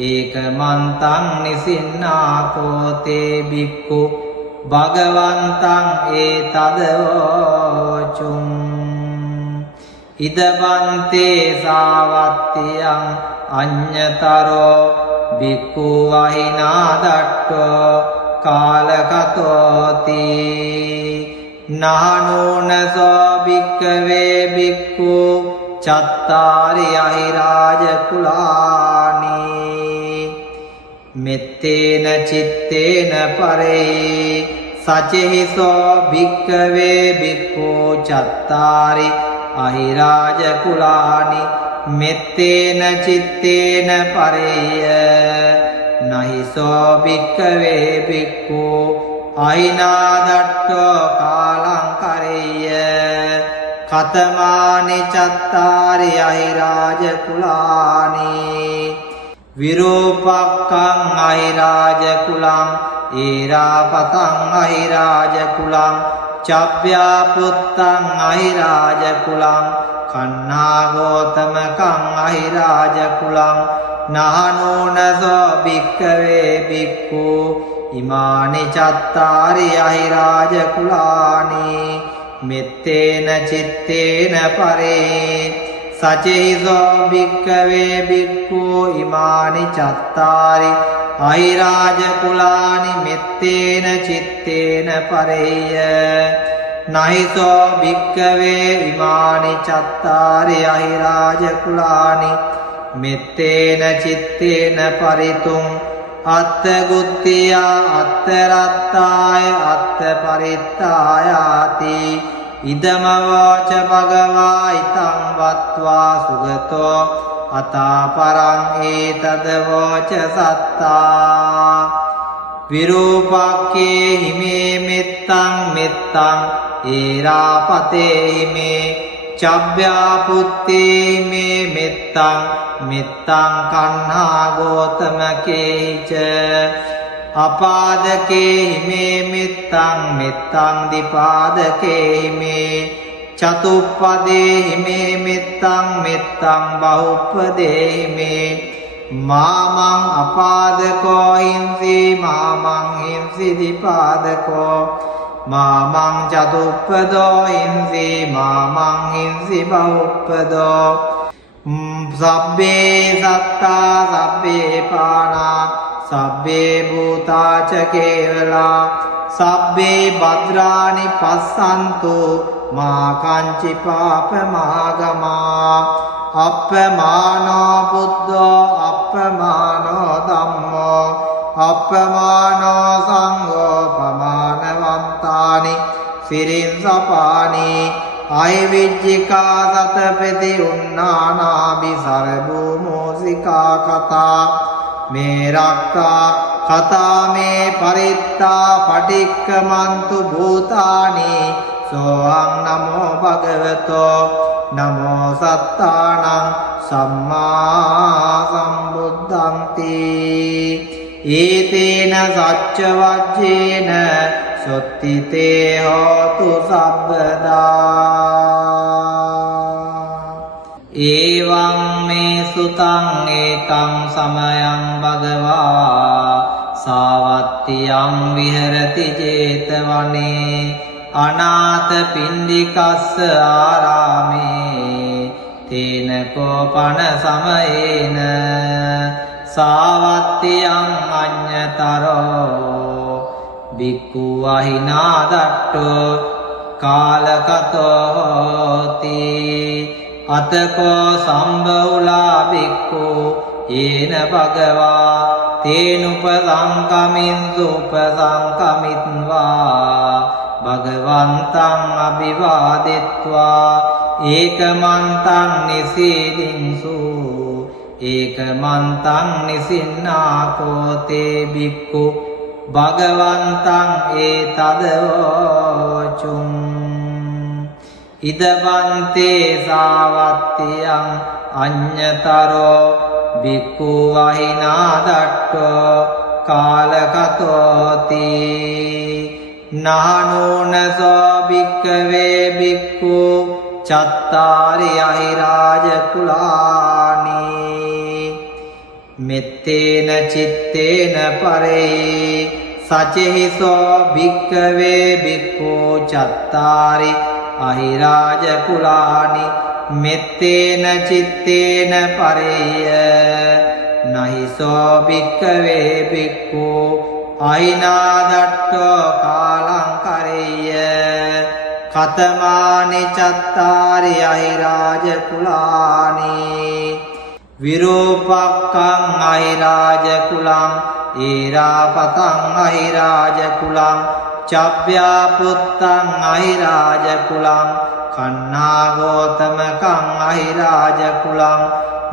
ඒකමන්තං නිසින්නාකෝතේ බික්ඛු භගවන්තං ඒතදෝචුම් ඉදවන්තේ සාවත්තියං අඤ්ඤතරෝ බික්ඛු වහිනා දට්ඨෝ කාලකතෝති නහනෝනසෝ භික්ඛවේ බික්ඛු චත්තාරි අහිරාජ කුලානි මෙත්තේන චිත්තේන පරේ සචෙහිසෝ භික්ඛවේ බික්ඛු චත්තාරි අහිරාජ කුලානි මෙත්තේන චිත්තේන පරේය නහිසෝ භික්ඛවේ බික්ඛු අහිනාදට්ඨෝ කාලං කරේය කතමානි චත්තාරි අහිරාජ කුලානි විරූපක්ඛං අහිරාජ කුලං ඒරාපතං අහිරාජ කුලං චබ්බ්‍යාපුත්තං අහිරාජ කුලං කන්නාගෝතමකං අහිරාජ කුලං නහනෝනසෝ භික්ඛවේ බික්ඛු ඉමානි චත්තාරි අහිරාජ කුලානි මෙත්තේන චිත්තේන පරේ සචෙහිසෝ භික්ඛවේ බික්ඛු ඉමානි චත්තාරි අහිරාජ කුලානි මෙත්තේන චිත්තේන පරේය නහිසෝ භික්ඛවේ ඉමානි චත්තාරි අහිරාජ කුලානි මෙත්තේන චිත්තේන පරිතුං අත්ථ ගුත්තියා අත්ථ රත්තාය අත්ථ පරිත්තායාති ඉදම වාච භගවා ඉතං වත්වා සුගතෝ අතා පරං ඒතද වාච සත්තා විරූපක්ඛේ හිමේ මෙත්තං මෙත්තං ඒරාපතේ හිමේ චබ්බ්‍යාපුත්තේ හිමේ මෙත්තං මෙත්තං කන්හා ගෝතමකේච අපාදකේ හිමේ මෙත්තං මෙත්තං දිපාදකේ හිමේ චතුප්පදේ හිමේ මෙත්තං මෙත්තං බහුප්පදේ හිමේ මාමං අපාදකෝ හිංසි මාමං හිංසි දිපාදකෝ මාමං චතුප්පදෝ හිංසි මාමං හිංසි බහුප්පදෝ සබ්බේ සත්තා සබ්බේ පානා සබ්බේ භූතාච කේවලා සබ්බේ භද්‍රානි පස්සන්තු මා කංචි පාපමාගමා අප්පමානෝ බුද්ධෝ අප්පමානෝ ධම්මෝ අප්පමානෝ සංඝෝ පමානවන්තානි සිරින් සපානි අයවිජ්ජිකා සතපති උන්නානාබි සරභූමෝසිකා කතා මේ රක්තා කතා මේ පරිත්තා පටික්කමන්තු භූතානි සෝං නමෝ භගවතෝ නමෝ සත්තානං සම්මා සම්බුද්ධන්ති ඒතේන සච්ච වජ්ජේන සොත්තිතේ හෝතු සබ්බදා ඒවං මේ සුතං ඒකං සමයං භගවා සාවත්තියං විහෙරති 제තවනේ අනාථ පින්ඩිකස්ස ආරාමේ තේන කෝපන සමයේන සාවත්තියං අඤ්ඤතරෝ බික්ඛු අහිනා දට්ඨෝ කාලකතෝ හෝති අතකෝ සම්බෞලා බික්ඛු යේන භගවා තේනුපසංකමින්සු උපසංකමිත්වා භගවන්තං අභිවාදෙත්වා ඒකමන්තං නිසීදින්සු ඒකමන්තං නිසින්නාකෝතේ බික්ඛු භගවන්තං ඒතදවෝචුම් ඉදබන්තේ සාවත්තියං අඤ්ඤතරෝ බික්ඛු අහිනා දට්ඨෝ කාලකතෝති නානෝනසෝ භික්ඛවේ බික්ඛු චත්තාරි අහිරාජ කුලානි මෙත්තේන චිත්තේන පරේ සචෙහිසෝ භික්ඛවේ බික්ඛු චත්තාරි අහිරාජ කුලානි මෙත්තේන චිත්තේන පරේය නහිසෝ භික්ඛවේ බික්ඛු අහිනා දට්ඨෝ කාලං කරේය කතමානි චත්තාරි අහිරාජ කුලානි විරූපක්ඛං අහිරාජ කුලං ඒරාපතං අහිරාජ කුලං චබ්බ්‍යාපුත්තං අහිරාජ කුලං කන්නාගෝතමකං අහිරාජ කුලං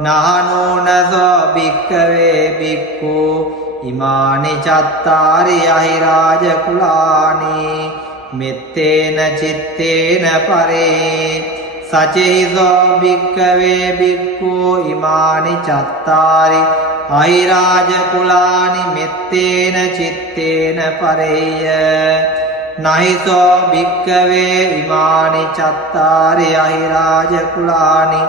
නහනෝනසෝ භික්ඛවේ බික්ඛු ඉමානි චත්තාරි අහිරාජ කුලානි මෙත්තේන චිත්තේන පරේ සචේසෝ භික්ඛවේ බික්ඛු ඉමානි චත්තාරි අහිරාජ කුලානි මෙත්තේන චිත්තේන පරේය නහිසෝ භික්ඛවේ ඉමානි චත්තාරි අහිරාජ කුලානි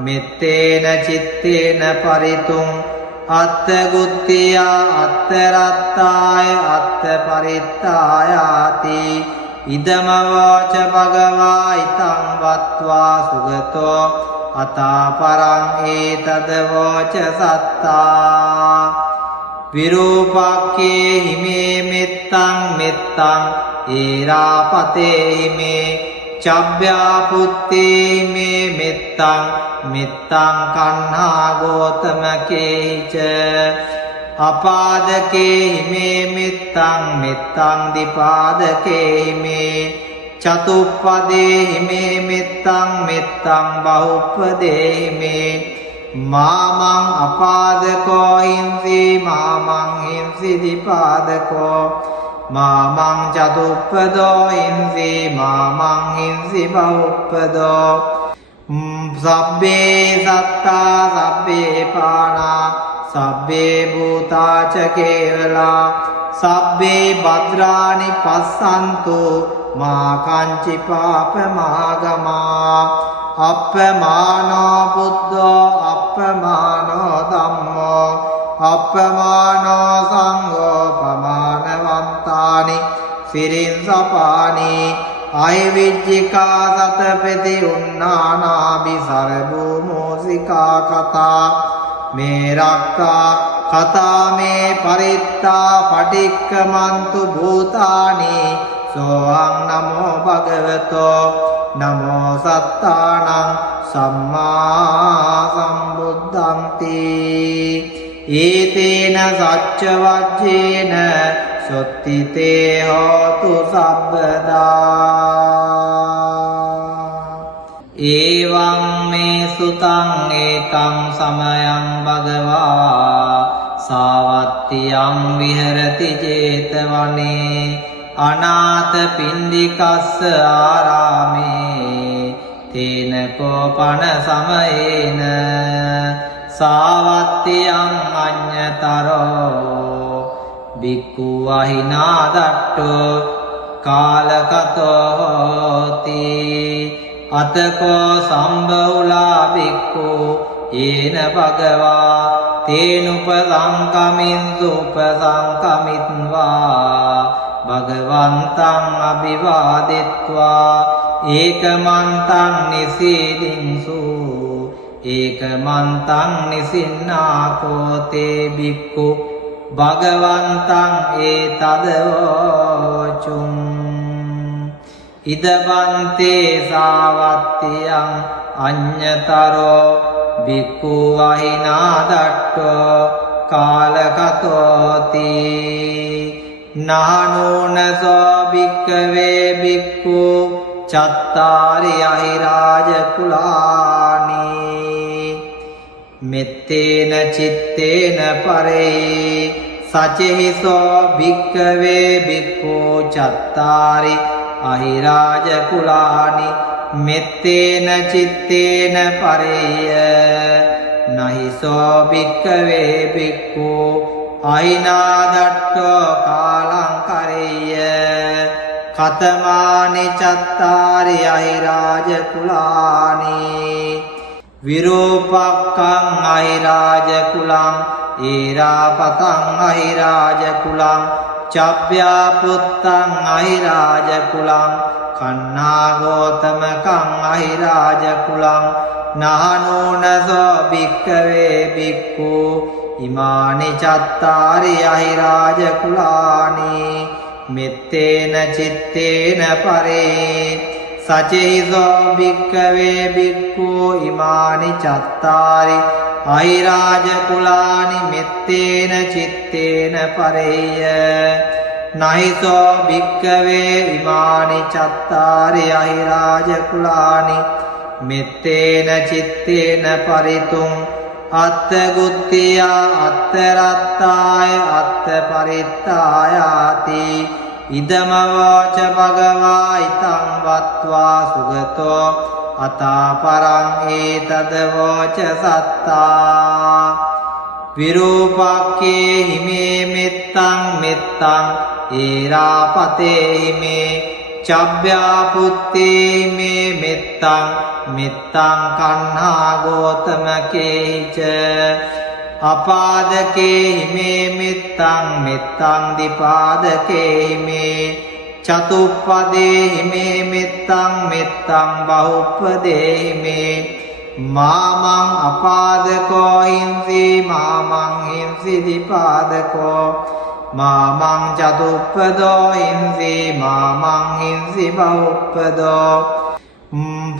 මෙත්තේන චිත්තේන පරිතුං අත්ථ ගුත්තියා අත්ථ රත්තාය අත්ථ පරිත්තායාති ඉදමවාච භගවා ඉතං වත්වා සුගතෝ අතාපරං ඒතදවෝච සත්තා විරූපක්ඛේ හිමේ මෙත්තං මෙත්තං ඒරාපතේ හිමේ චබ්බ්‍යාපුත්තේ හිමේ මෙත්තං මෙත්තං කන්හා ගෝතමකේච අපාදකේ හිමේ මෙත්තං මෙත්තං දීපාදකේ හිමේ චතුප්පදේ හිමේ මෙත්තං මෙත්තං බහුප්පදේ හිමේ මාමං අපාදකෝ හිංසි මාමං හිංසි දීපාදකෝ මාමං චතුප්පදෝ හිංසි මාමං හිංසි බහුප්පදෝ සබ්බේ සත්තා සබ්බේ පානා සබ්බේ භූතාච කේවලා සබ්බේ භද්‍රානි පස්සන්තු මා කංචි පාපමාගමා අප්පමානෝ බුද්ධෝ අප්පමානෝ ධම්මෝ අප්පමානෝ සංඝෝ පමානවන්තානි සිරින් සපානි අයවිජ්ජිකා සතපති උන්නානාබි සරභූමෝසිකා කතා මේ රක්කා කතා මේ පරිත්තා පටික්කමන්තු භූතානි සෝං නමෝ භගවතෝ නමෝ සත්තානං සම්මා සම්බුද්ධන්ති ඒතේන සච්ච වජ්ජේන සොත්තිතේ හෝතු සබ්බදා ඒවං මේ සුතං ඒකං සමයං භගවා සාවත්තියං විහෙරති 제තවනේ අනාථ පිණ්ඩිකස්ස ආරාමේ තේන කෝපන සමයේන සාවත්තියං අඤ්ඤතරෝ බික්ඛු අහිනාදට්ඨෝ කාලකතෝ හෝති අතකෝ සම්බෞලා බික්ඛු යේන භගවා තේනුපසංකමින්සු උපසංකමිත්වා භගවන්තං අභිවාදෙත්වා ඒකමන්තං නිසීදින්සු ඒකමන්තං නිසින්නාකෝතේ බික්ඛු භගවන්තං ඒතදවෝචුං ඉදබන්තේ සාවත්තියං අඤ්ඤතරෝ බික්ඛු අහිනාදට්ඨෝ කාලකතෝති නානෝනසෝ භික්ඛවේ බික්ඛු චත්තාරි අහිරාජ කුලානි මෙත්තේන චිත්තේන පරේ සචෙහිසෝ භික්ඛවේ බික්ඛු චත්තාරි අහිරාජ කුලානි මෙත්තේන චිත්තේන පරේය නහිසෝ භික්ඛවේ බික්ඛු අහිනාදට්ඨෝ කාලං කරේය කතමානි චත්තාරි අහිරාජ කුලානි විරූපක්ඛං අහිරාජ කුලං ඒරාපතං අහිරාජ කුලං චබ්බ්‍යාපුත්තං අහිරාජ කුලං කන්නාගෝතමකං අහිරාජ කුලං නහනෝනසෝ භික්ඛවේ බික්ඛු ඉමානි චත්තාරි අහිරාජ කුලානි මෙත්තේන චිත්තේන පරේ සචේසෝ භික්ඛවේ බික්ඛු ඉමානි චත්තාරි අහිරාජ කුලානි මෙත්තේන චිත්තේන පරේය නහිසෝ භික්ඛවේ ඉමානි චත්තාරි අහිරාජ කුලානි මෙත්තේන චිත්තේන පරිතුං අත්තගුත්තියා අත්තරත්තාය අත්ත පරිත්තායාති ඉදමවාච භගවා ඉතං වත්වා සුගතෝ අතාපරං ඒතදවෝච සත්තා විරූපක්ඛේ හිමේ මෙත්තං මෙත්තං ඒරාපතේ හිමේ චබ්බ්‍යාපුත්තේ හිමේ මෙත්තං මෙත්තං කන්හා ගෝතමකේච අපාදකේ හිමේ මෙත්තං මෙත්තං දීපාදකේ හිමේ චතුප්පදේ හිමේ මෙත්තං මෙත්තං බහුප්පදේ හිමේ මාමං අපාදකෝ හිංසි මාමං හිංසි දීපාදකෝ මාමං චතුප්පදෝ හිංසි මාමං හිංසි බහුප්පදෝ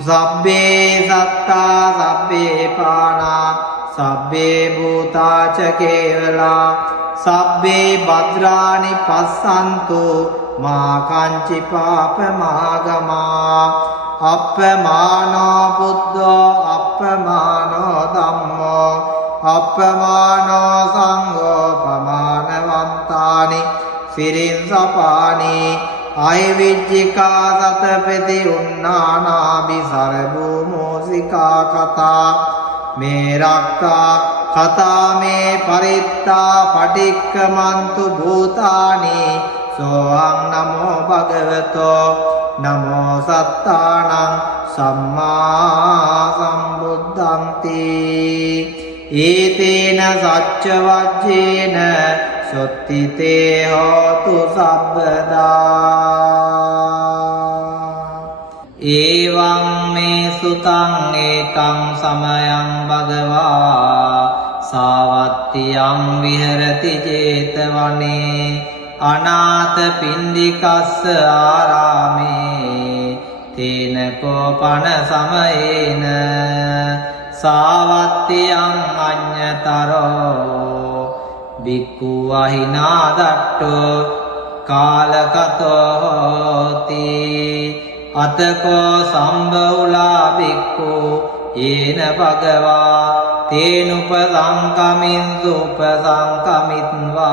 සබ්බේ සත්තා සබ්බේ පානා සබ්බේ භූතාච කේවලා සබ්බේ භද්‍රානි පස්සන්තු මා කංචි පාපමාගමා අප්පමානෝ බුද්ධෝ අප්පමානෝ ධම්මෝ අප්පමානෝ සංඝෝ පමානවන්තානි සිරින් සපානි අයවිජ්ජිකා සතපති උන්නානාබි සරභූමෝසිකා කතා මේ රක්තා කතා මේ පරිත්තා පටික්කමන්තු භූතානි සෝහං නමෝ භගවතෝ නමෝ සත්තානං සම්මා සම්බුද්ධන්ති ඒතේන සච්ච වජ්ජේන සොත්තිතේ හෝතු සබ්බදා ඒවං මේ සුතං ඒකං සමයං භගවා සාවත්තියං විහෙරති 제තවනේ අනාථ පිණ්ඩිකස්ස ආරාමේ තේන කෝපන සමයේන සාවත්තියං අඤ්ඤතරෝ බික්ඛු අහිනාදට්ඨෝ කාලකතෝ හෝති අතකෝ සම්බෞලා බික්ඛු යේන භගවා තේනුපසංකමින්සු උපසංකමිත්වා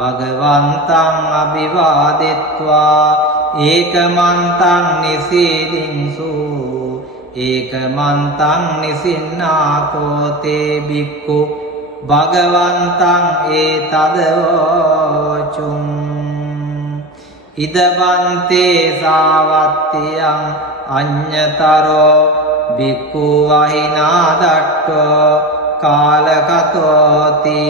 භගවන්තං අභිවාදෙත්වා ඒකමන්තං නිසීදින්සු ඒකමන්තං නිසින්නාකෝතේ බික්ඛු භගවන්තං ඒතදෝචුං ඉදවන්තේ සාවත්තියං අඤ්ඤතරෝ බික්ඛු වහිනාදට්ඨෝ කාලකතෝති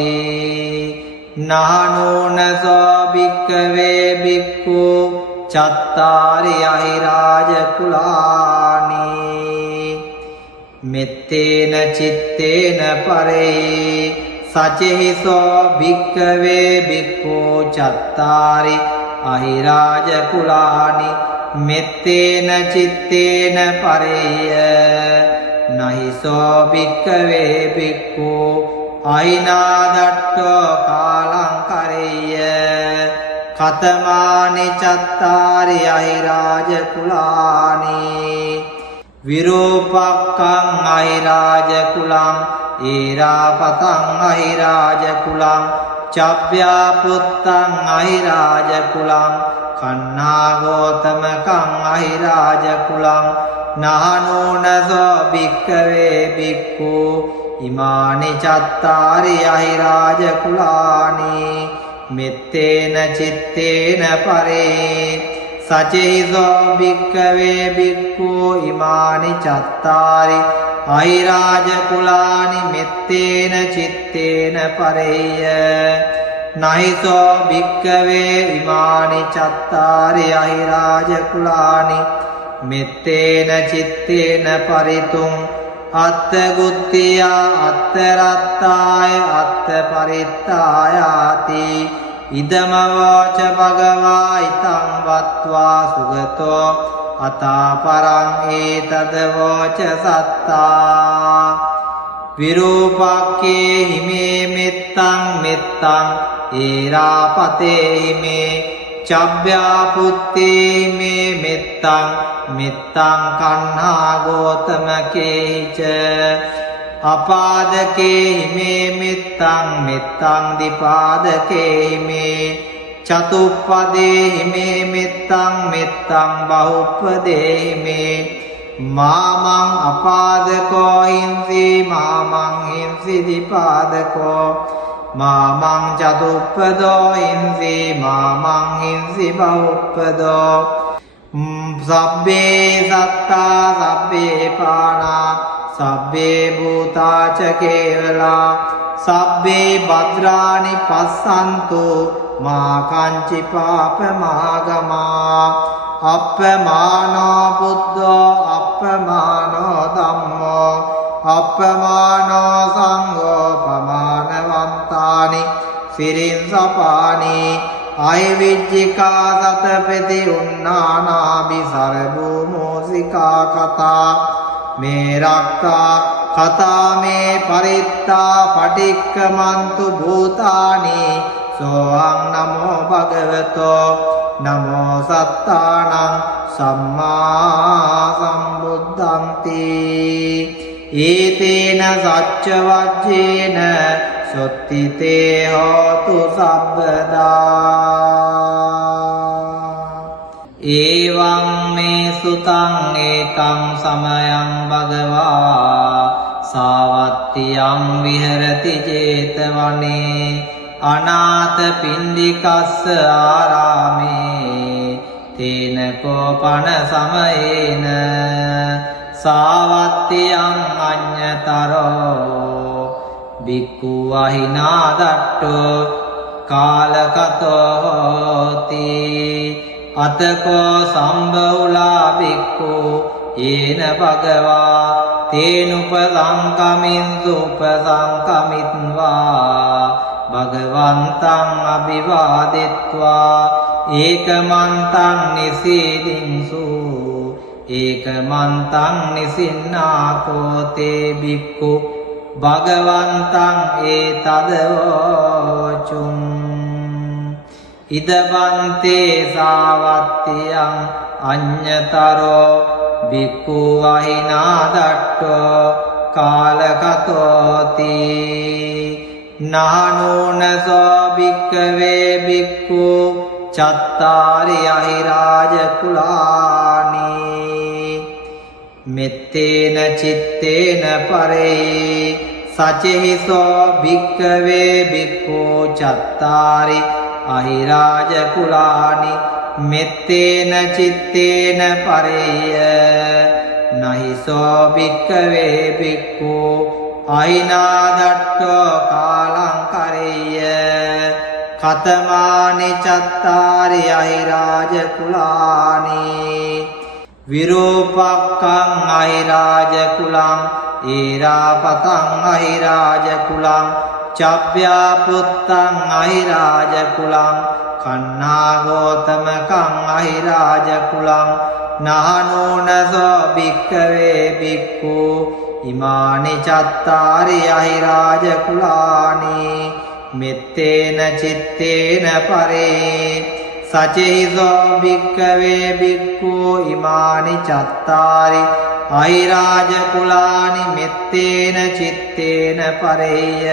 නහනෝනසෝ භික්ඛවේ බික්ඛු චත්තාරි අහිරාජ කුලානි මෙත්තේන චිත්තේන පරේ සචෙහිසෝ භික්ඛවේ බික්ඛු චත්තාරි අහිරාජ කුලානි මෙත්තේන චිත්තේන පරේය නහිසෝ භික්ඛවේ බික්ඛු අහිනාදට්ඨෝ කාලං කරේය කතමානි චත්තාරි අහිරාජ කුලානි විරූපක්ඛං අහිරාජ කුලං ඒරාපතං අහිරාජ කුලං චබ්බ්‍යාපුත්තං අහිරාජ කුලං කන්නාගෝතමකං අහිරාජ කුලං නහනෝනසෝ භික්ඛවේ බික්ඛු ඉමානි චත්තාරි අහිරාජ කුලානි මෙත්තේන චිත්තේන පරේ සචෙහිසෝ භික්ඛවේ බික්ඛු ඉමානි චත්තාරි අහිරාජ කුලානි මෙත්තේන චිත්තේන පරේය නහිසෝ භික්ඛවේ ඉමානි චත්තාරි අහිරාජ කුලානි මෙත්තේන චිත්තේන පරිතුං අත්ථ ගුත්තියා අත්ථ රත්තාය අත්ථ පරිත්තායාති ඉදම වාච භගවා ඉතං වත්වා සුගතෝ අතා පරං ඒතද වාච සත්තා විරූපක්ඛේ හිමේ මෙත්තං මෙත්තං ඒරාපතේ හිමේ චබ්බ්‍යාපුත්තේ හිමේ මෙත්තං මෙත්තං කන්හා ගෝතමකේච අපාදකේ හිමේ මෙත්තං මෙත්තං දිපාදකේ හිමේ චතුප්පදේ හිමේ මෙත්තං මෙත්තං බහුප්පදේ හිමේ මාමං අපාදකෝ හිංසි මාමං හිංසි දිපාදකෝ මාමං චතුප්පදෝ හිංසි මාමං හිංසි බහුප්පදෝ සබ්බේ සත්තා සබ්බේ පානා සබ්බේ භූතාච කේවලා සබ්බේ භද්‍රානි පස්සන්තු මා කංචි පාපමාගමා අප්පමානෝ බුද්ධෝ අප්පමානෝ ධම්මෝ අප්පමානෝ සංඝෝ පමානවන්තානි සිරින්සපානි අයවිජ්ජිකා සතපති උන්නානාභි සරභූමෝසිකා කතා මේ රක්තා කතා මේ පරිත්තා පටික්කමන්තු භූතානි සෝහං නමෝ භගවතෝ නමෝ සත්තානං සම්මා සම්බුද්ධන්ති ඒතේන සච්ච වජ්ජේන සොත්තිතේ හෝතු සබ්බදා ඒවං මේ සුතං ඒකං සමයං භගවා සාවත්තියං විහෙරති 제තවනේ අනාථ පින්ඩිකස්ස ආරාමේ තේන කෝපන සමයේන සාවත්තියං අඤ්ඤතරෝ බික්ඛු අහිනාදට්ඨෝ කාලකතෝ හෝති අතකෝ සම්බෞලා බික්ඛු යේන භගවා තේනුපසංකමින්සු උපසංකමිත්වා භගවන්තං අභිවාදෙත්වා ඒකමන්තං නිසීදින්සු ඒකමන්තං නිසින්නාකෝතේ බික්ඛු භගවන්තං ඒතදෝචුං ඉදවන්තේ සාවත්තියං අඤ්ඤතරෝ බික්ඛු වහිනාදට්ඨෝ කාලකතෝති නහනෝනසෝ භික්ඛවේ භික්ඛු චත්තාරි අහිරාජ කුලානි මෙත්තේන චිත්තේන පරේ සචෙහිසෝ භික්ඛවේ භික්ඛු චත්තාරි අහිරාජ කුලානි මෙත්තේන චිත්තේන පරේය නහිසෝ භික්ඛවේ භික්ඛු අහිනාදට්ඨෝ කාලං කරේය කතමානි චත්තාරි අහිරාජ කුලානි විරූපක්ඛං අහිරාජ කුලං ඒරාපතං අහිරාජ කුලං චබ්බ්‍යාපුත්තං අහිරාජ කුලං කන්නාගෝතමකං අහිරාජ කුලං නහනෝනසෝ භික්ඛවේ භික්ඛු ඉමානි චත්තාරි අහිරාජ කුලානි මෙත්තේන චිත්තේන පරේ සචෙහිසෝ භික්ඛවේ භික්ඛු ඉමානි චත්තාරි අහිරාජ කුලානි මෙත්තේන චිත්තේන පරේය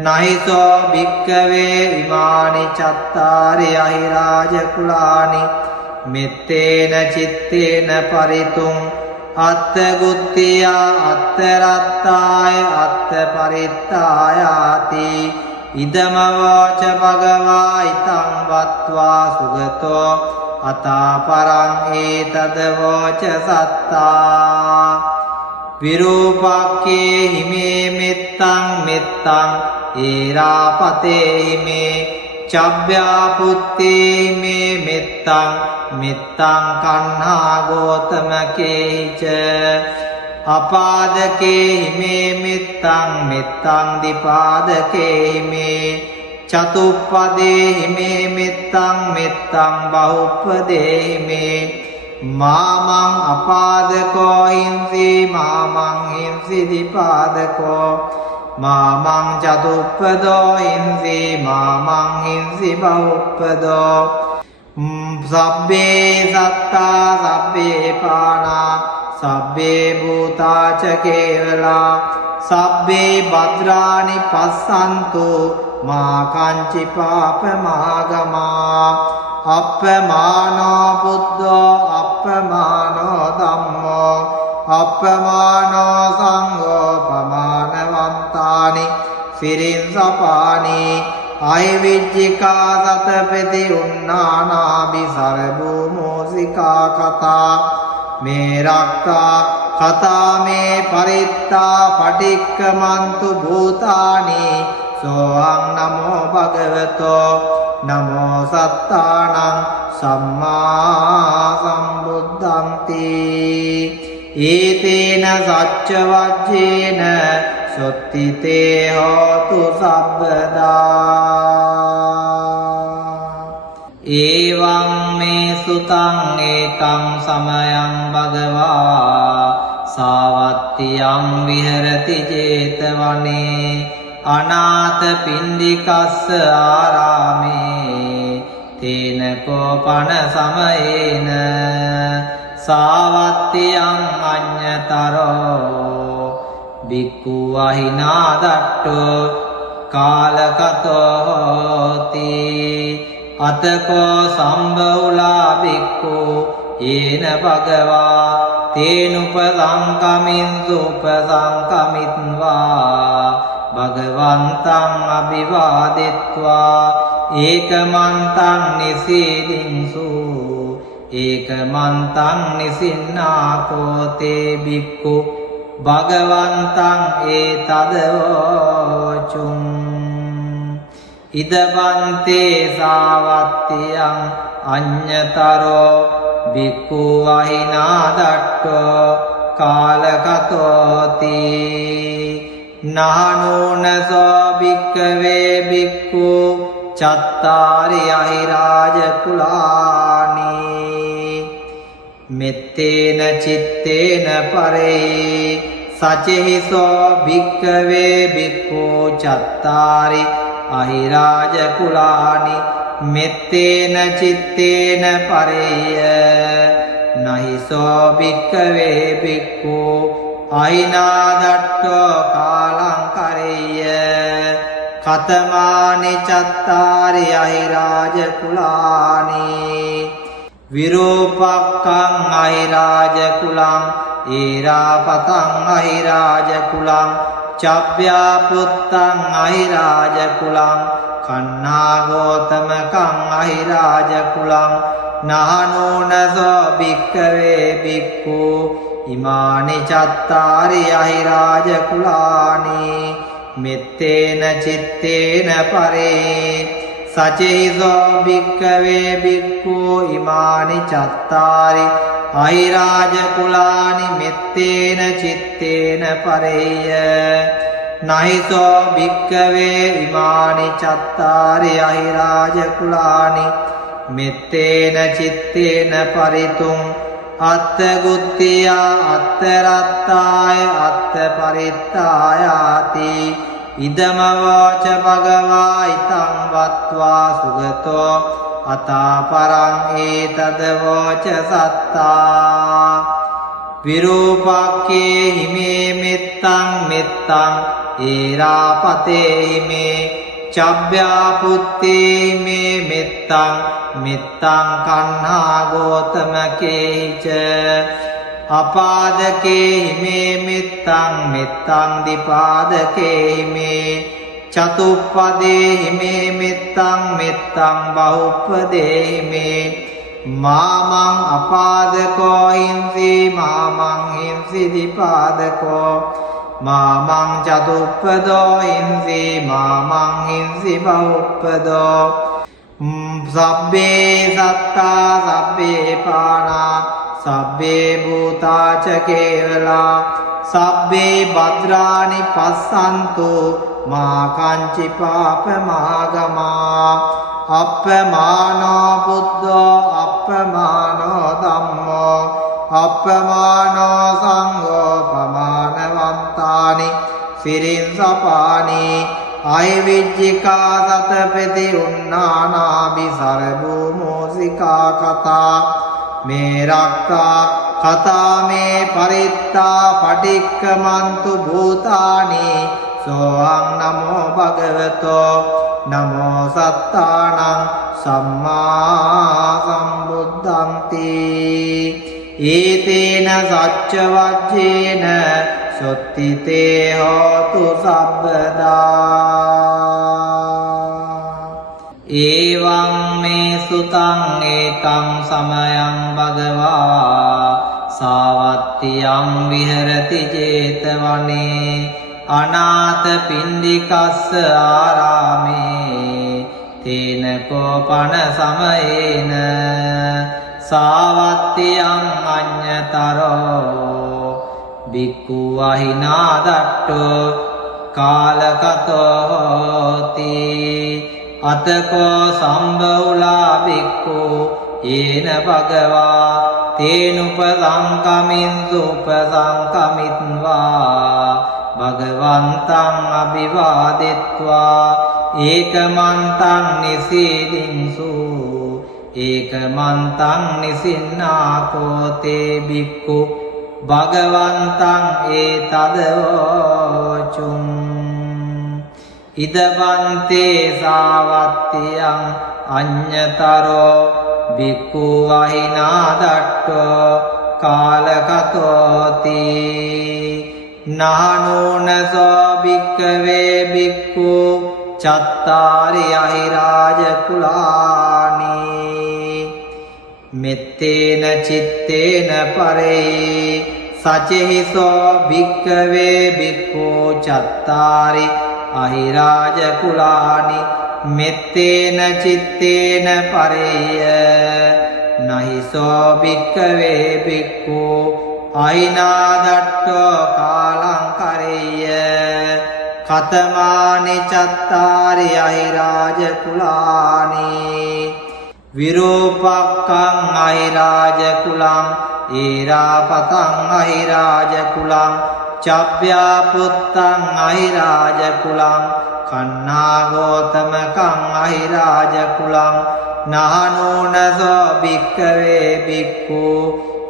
නහිසෝ භික්ඛවේ ඉමානි චත්තාරි අහිරාජ කුලානි මෙත්තේන චිත්තේන පරිතුං අත්ථ ගුත්තියා අත්ථ රත්තාය අත්ථ පරිත්තායාති ඉදමවාච භගවා ඉතං වත්වා සුගතෝ අතාපරං ඒතද වෝච සත්තා විරූපක්ඛේ හිමේ මෙත්තං මෙත්තං ඒරාපතේ හිමේ චබ්බ්‍යාපුත්තේ හිමේ මෙත්තං මෙත්තං කන්හා ගෝතමකේච අපාදකේ හිමේ මෙත්තං මෙත්තං දිපාදකේ හිමේ චතුප්පදේ හිමේ මෙත්තං මෙත්තං බහුප්පදේ හිමේ මාමං අපාදකෝ හිංසි මාමං හිංසි දිපාදකෝ මාමං චතුප්පදෝ හිංසි මාමං හිංසි බහුප්පදෝ සබ්බේ සත්තා සබ්බේ පානා සබ්බේ භූතාච කේවලා සබ්බේ භද්‍රානි පස්සන්තු මා කංචි පාපමාගමා අප්පමානෝ බුද්ධෝ අප්පමානෝ ධම්මෝ අප්පමානෝ සංඝෝ පමානවන්තානි සිරින් සපානි අයවිජ්ජිකා සතපති උන්නානාභි සරභූමෝසිකා කතා මේ රක්කා කතා මේ පරිත්තා පටික්කමන්තු භූතානි සෝහං නමෝ භගවතෝ නමෝ සත්තානං සම්මා සම්බුද්ධන්ති ඒතේන සච්ච වජ්ජේන සොත්තිතේ හෝතු සබ්බදා ඒවං මේ සුතං ඒකං සමයං භගවා සාවත්තියං විහෙරති 제තවනේ අනාථ පිණ්ඩිකස්ස ආරාමේ තේන කෝපන සමයේන සාවත්තියං අඤ්ඤතරෝ භික්ඛු අහිනාදට්ඨෝ කාලකතෝ හෝති අතකෝ සම්බෞලා භික්ඛු යේන භගවා තේනුපසංකමින්සු උපසංකමිත්වා භගවන්තං අභිවාදෙත්වා ඒකමන්තං නිසීදින්සු ඒකමන්තං නිසින්නාකෝතේ භික්ඛු භගවන්තං ඒතදවෝචුං ඉදබන්තේ සාවත්තියං අඤ්ඤතරෝ භික්ඛු අහිනාදට්ඨෝ කාලකතෝති නහනෝනසෝ භික්ඛවේ භික්ඛු චත්තාරි අහිරාජ කුලානි මෙත්තේන චිත්තේන පරේ සචෙහිසෝ භික්ඛවේ භික්ඛු චත්තාරි අහිරාජ කුලානි මෙත්තේන චිත්තේන පරේය නහිසෝ භික්ඛවේ භික්ඛු අහිනාදට්ඨෝ කාලං කරේය කතමානි චත්තාරි අහිරාජ කුලානි විරූපක්ඛං අහිරාජ කුලං ඒරාපතං අහිරාජ කුලං චබ්බ්‍යාපුත්තං අහිරාජ කුලං කන්නාගෝතමකං අහිරාජ කුලං නහනෝනසෝ භික්ඛවේ භික්ඛු ඉමානි චත්තාරි අහිරාජ කුලානි මෙත්තේන චිත්තේන පරේ සචේසෝ භික්ඛවේ භික්ඛු ඉමානි චත්තාරි අහිරාජ කුලානි මෙත්තේන චිත්තේන පරේය නහිසෝ භික්ඛවේ ඉමානි චත්තාරි අහිරාජ කුලානි මෙත්තේන චිත්තේන පරිතුං අත්ථ ගුත්තියා අත්ථ රත්තාය අත්ථ පරිත්තායාති ඉදම වාච භගවා ඉතං වත්වා සුගතෝ අතා පරං ඒතද වාච සත්තා විරූපක්ඛේ හිමේ මෙත්තං මෙත්තං ඒරාපතේ හිමේ චබ්බ්‍යාපුත්තේ හිමේ මෙත්තං මෙත්තං කන්හා ගෝතමකේච අපාදකේ හිමේ මෙත්තං මෙත්තං දිපාදකේ හිමේ චතුප්පදේ හිමේ මෙත්තං මෙත්තං බහුප්පදේ හිමේ මාමං අපාදකෝ හිංසි මාමං හිංසි දිපාදකෝ මාමං චතුප්පදෝ හිංසි මාමං හිංසි බහුප්පදෝ සබ්බේ සත්තා සබ්බේ පානා සබ්බේ භූතාච කේවලා සබ්බේ භද්‍රානි පස්සන්තු මා කංචි පාපමාගමා අප්පමානෝ බුද්ධෝ අප්පමානෝ ධම්මෝ අප්පමානෝ සංඝෝ පමානවන්තානි සිරින් සපානි අයවිජ්ජිකා සතපති උන්නානාභි සරභූමෝසිකා කතා මේ රක්තා කතා මේ පරිත්තා පටික්කමන්තු භූතානි සෝහං නමෝ භගවතෝ නමෝ සත්තානං සම්මා සම්බුද්ධන්ති ඒතේන සච්ච වජ්ජේන සොත්තිතේ හෝතු සබ්බදා ඒවං මේ සුතං ඒකං සමයං භගවා සාවත්තියං විහෙරති 제තවනේ අනාථ පින්ඩිකස්ස ආරාමේ තේන කෝපන සමයේන සාවත්තියං අඤ්ඤතරෝ බික්ඛු වහිනා දට්ඨෝ කාලකතෝ හෝති අතකෝ සම්බෞලා බික්ඛු යේන භගවා තේනුපසංකමින් සුපසංකමිත්වා භගවන්තං අභිවාදෙත්වා ඒකමන්තං නිසීදින්සු ඒකමන්තං නිසින්නාකෝතේ බික්ඛු භගවන්තං ඒතදෝචුං ඉදවන්තේ සාවත්තියං අඤ්ඤතරෝ බික්ඛු වහිනා දට්ඨෝ කාලකතෝති නහනෝනසෝ භික්ඛවේ භික්ඛු චත්තාරි අහිරාජ කුලානි මෙත්තේන චිත්තේන පරේ සචේහිසෝ භික්ඛවේ භික්ඛු චත්තාරි අහිරාජ කුලානි මෙත්තේන චිත්තේන පරේය නහිසෝ භික්ඛවේ භික්ඛු අහිනා දට්ඨෝ කාලං කරේය කතමානි චත්තාරි අහිරාජ කුලානි විරූපක්ඛං අහිරාජ කුලං ඒරාපතං අහිරාජ කුලං චබ්බ්‍යාපුත්තං අහිරාජ කුලං කන්නාගෝතමකං අහිරාජ කුලං නහනෝනසෝ භික්ඛවේ භික්ඛු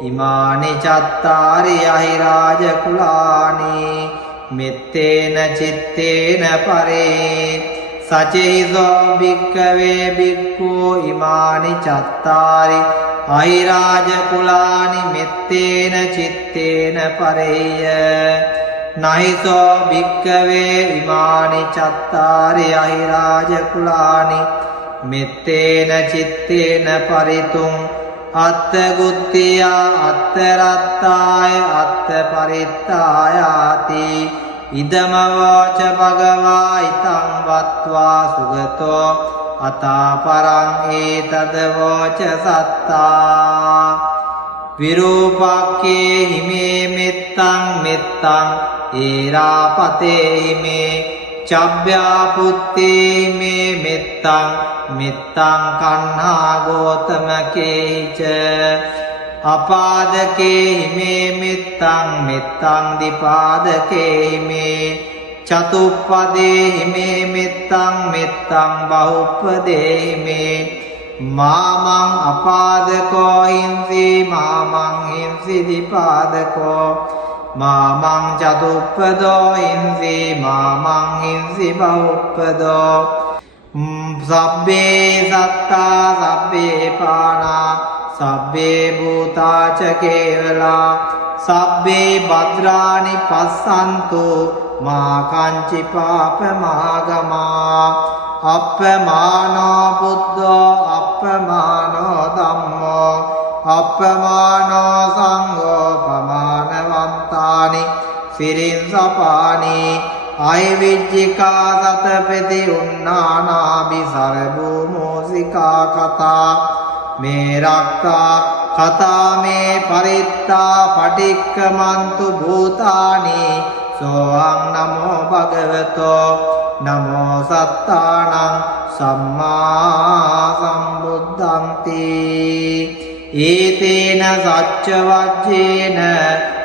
ඉමානි චත්තාරි අහිරාජ කුලානි මෙත්තේන චිත්තේන පරේ සචෙහිසෝ භික්ඛවේ භික්ඛු ඉමානි චත්තාරි අහිරාජ කුලානි මෙත්තේන චිත්තේන පරේය නහිසෝ භික්ඛවේ ඉමානි චත්තාරි අහිරාජ කුලානි මෙත්තේන චිත්තේන පරිතුං අත්ථ ගුත්තියා අත්ථ රත්තාය අත්ථ පරිත්තායාති ඉදම වාච භගවා ඉතං වත්වා සුගතෝ අතා පරං ඒතද වාච සත්තා විරූපක්ඛේ හිමේ මෙත්තං මෙත්තං ඒරාපතේ හිමේ චබ්බ්‍යා පුත්තේ හිමේ මෙත්තං මෙත්තං කන්හා ගෝතමකේච අපාදකේ හිමේ මෙත්තං මෙත්තං දිපාදකේ හිමේ චතුප්පදේ හිමේ මෙත්තං මෙත්තං බහුප්පදේ හිමේ මාමං අපාදකෝ හිංසි මාමං හිංසි දිපාදකෝ මාමං චතුප්පදෝ හිංසි මාමං හිංසි බහුප්පදෝ සබ්බේ සත්තා සබ්බේ පානා සබ්බේ භූතාච කේවලා සබ්බේ භද්‍රානි පස්සන්තු මා කංචි පාපමාගමා අප්පමානෝ බුද්ධෝ අප්පමානෝ ධම්මෝ අප්පමානෝ සංඝෝ පමානවන්තානි සිරින්සපානි අයවිජ්ජිකා සතපති උන්නානාභි සරභූමෝසිකා කතා මේ රක්කා කතා මේ පරිත්තා පටික්කමන්තු භූතානි සෝහං නමෝ භගවතෝ නමෝ සත්තානං සම්මා සම්බුද්ධන්ති ඒතේන සච්ච වජ්ජේන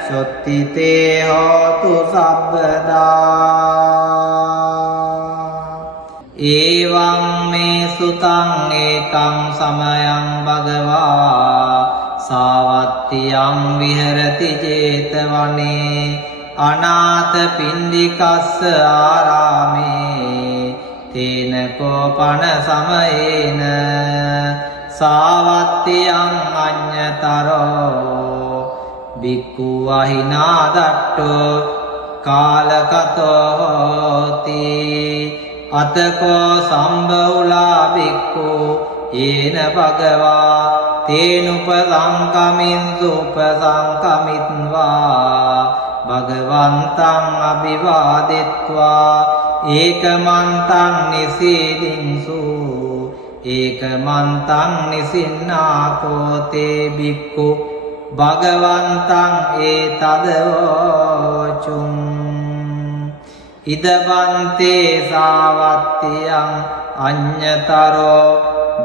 සොත්තිතේ හෝතු සබ්බදා ඒවං මේ සුතං ඒකං සමයං භගවා සාවත්තියං විහෙරති 제තවනේ අනාථ පින්ඩිකස්ස ආරාමේ තේන කෝපන සමයේන සාවත්තියං අඤ්ඤතරෝ බික්ඛු අහිනාදට්ඨෝ කාලකතෝ හෝති අතකෝ සම්බහුලා බික්ඛු යේන භගවා තේනුපසංකමින්සු උපසංකමිත්වා භගවන්තං අභිවාදෙත්වා ඒකමන්තං නිසීදින්සු ඒකමන්තං නිසින්නාකෝතේ බික්ඛු භගවන්තං ඒතදවෝචුං ඉදවන්තේ සාවත්තියං අඤ්ඤතරෝ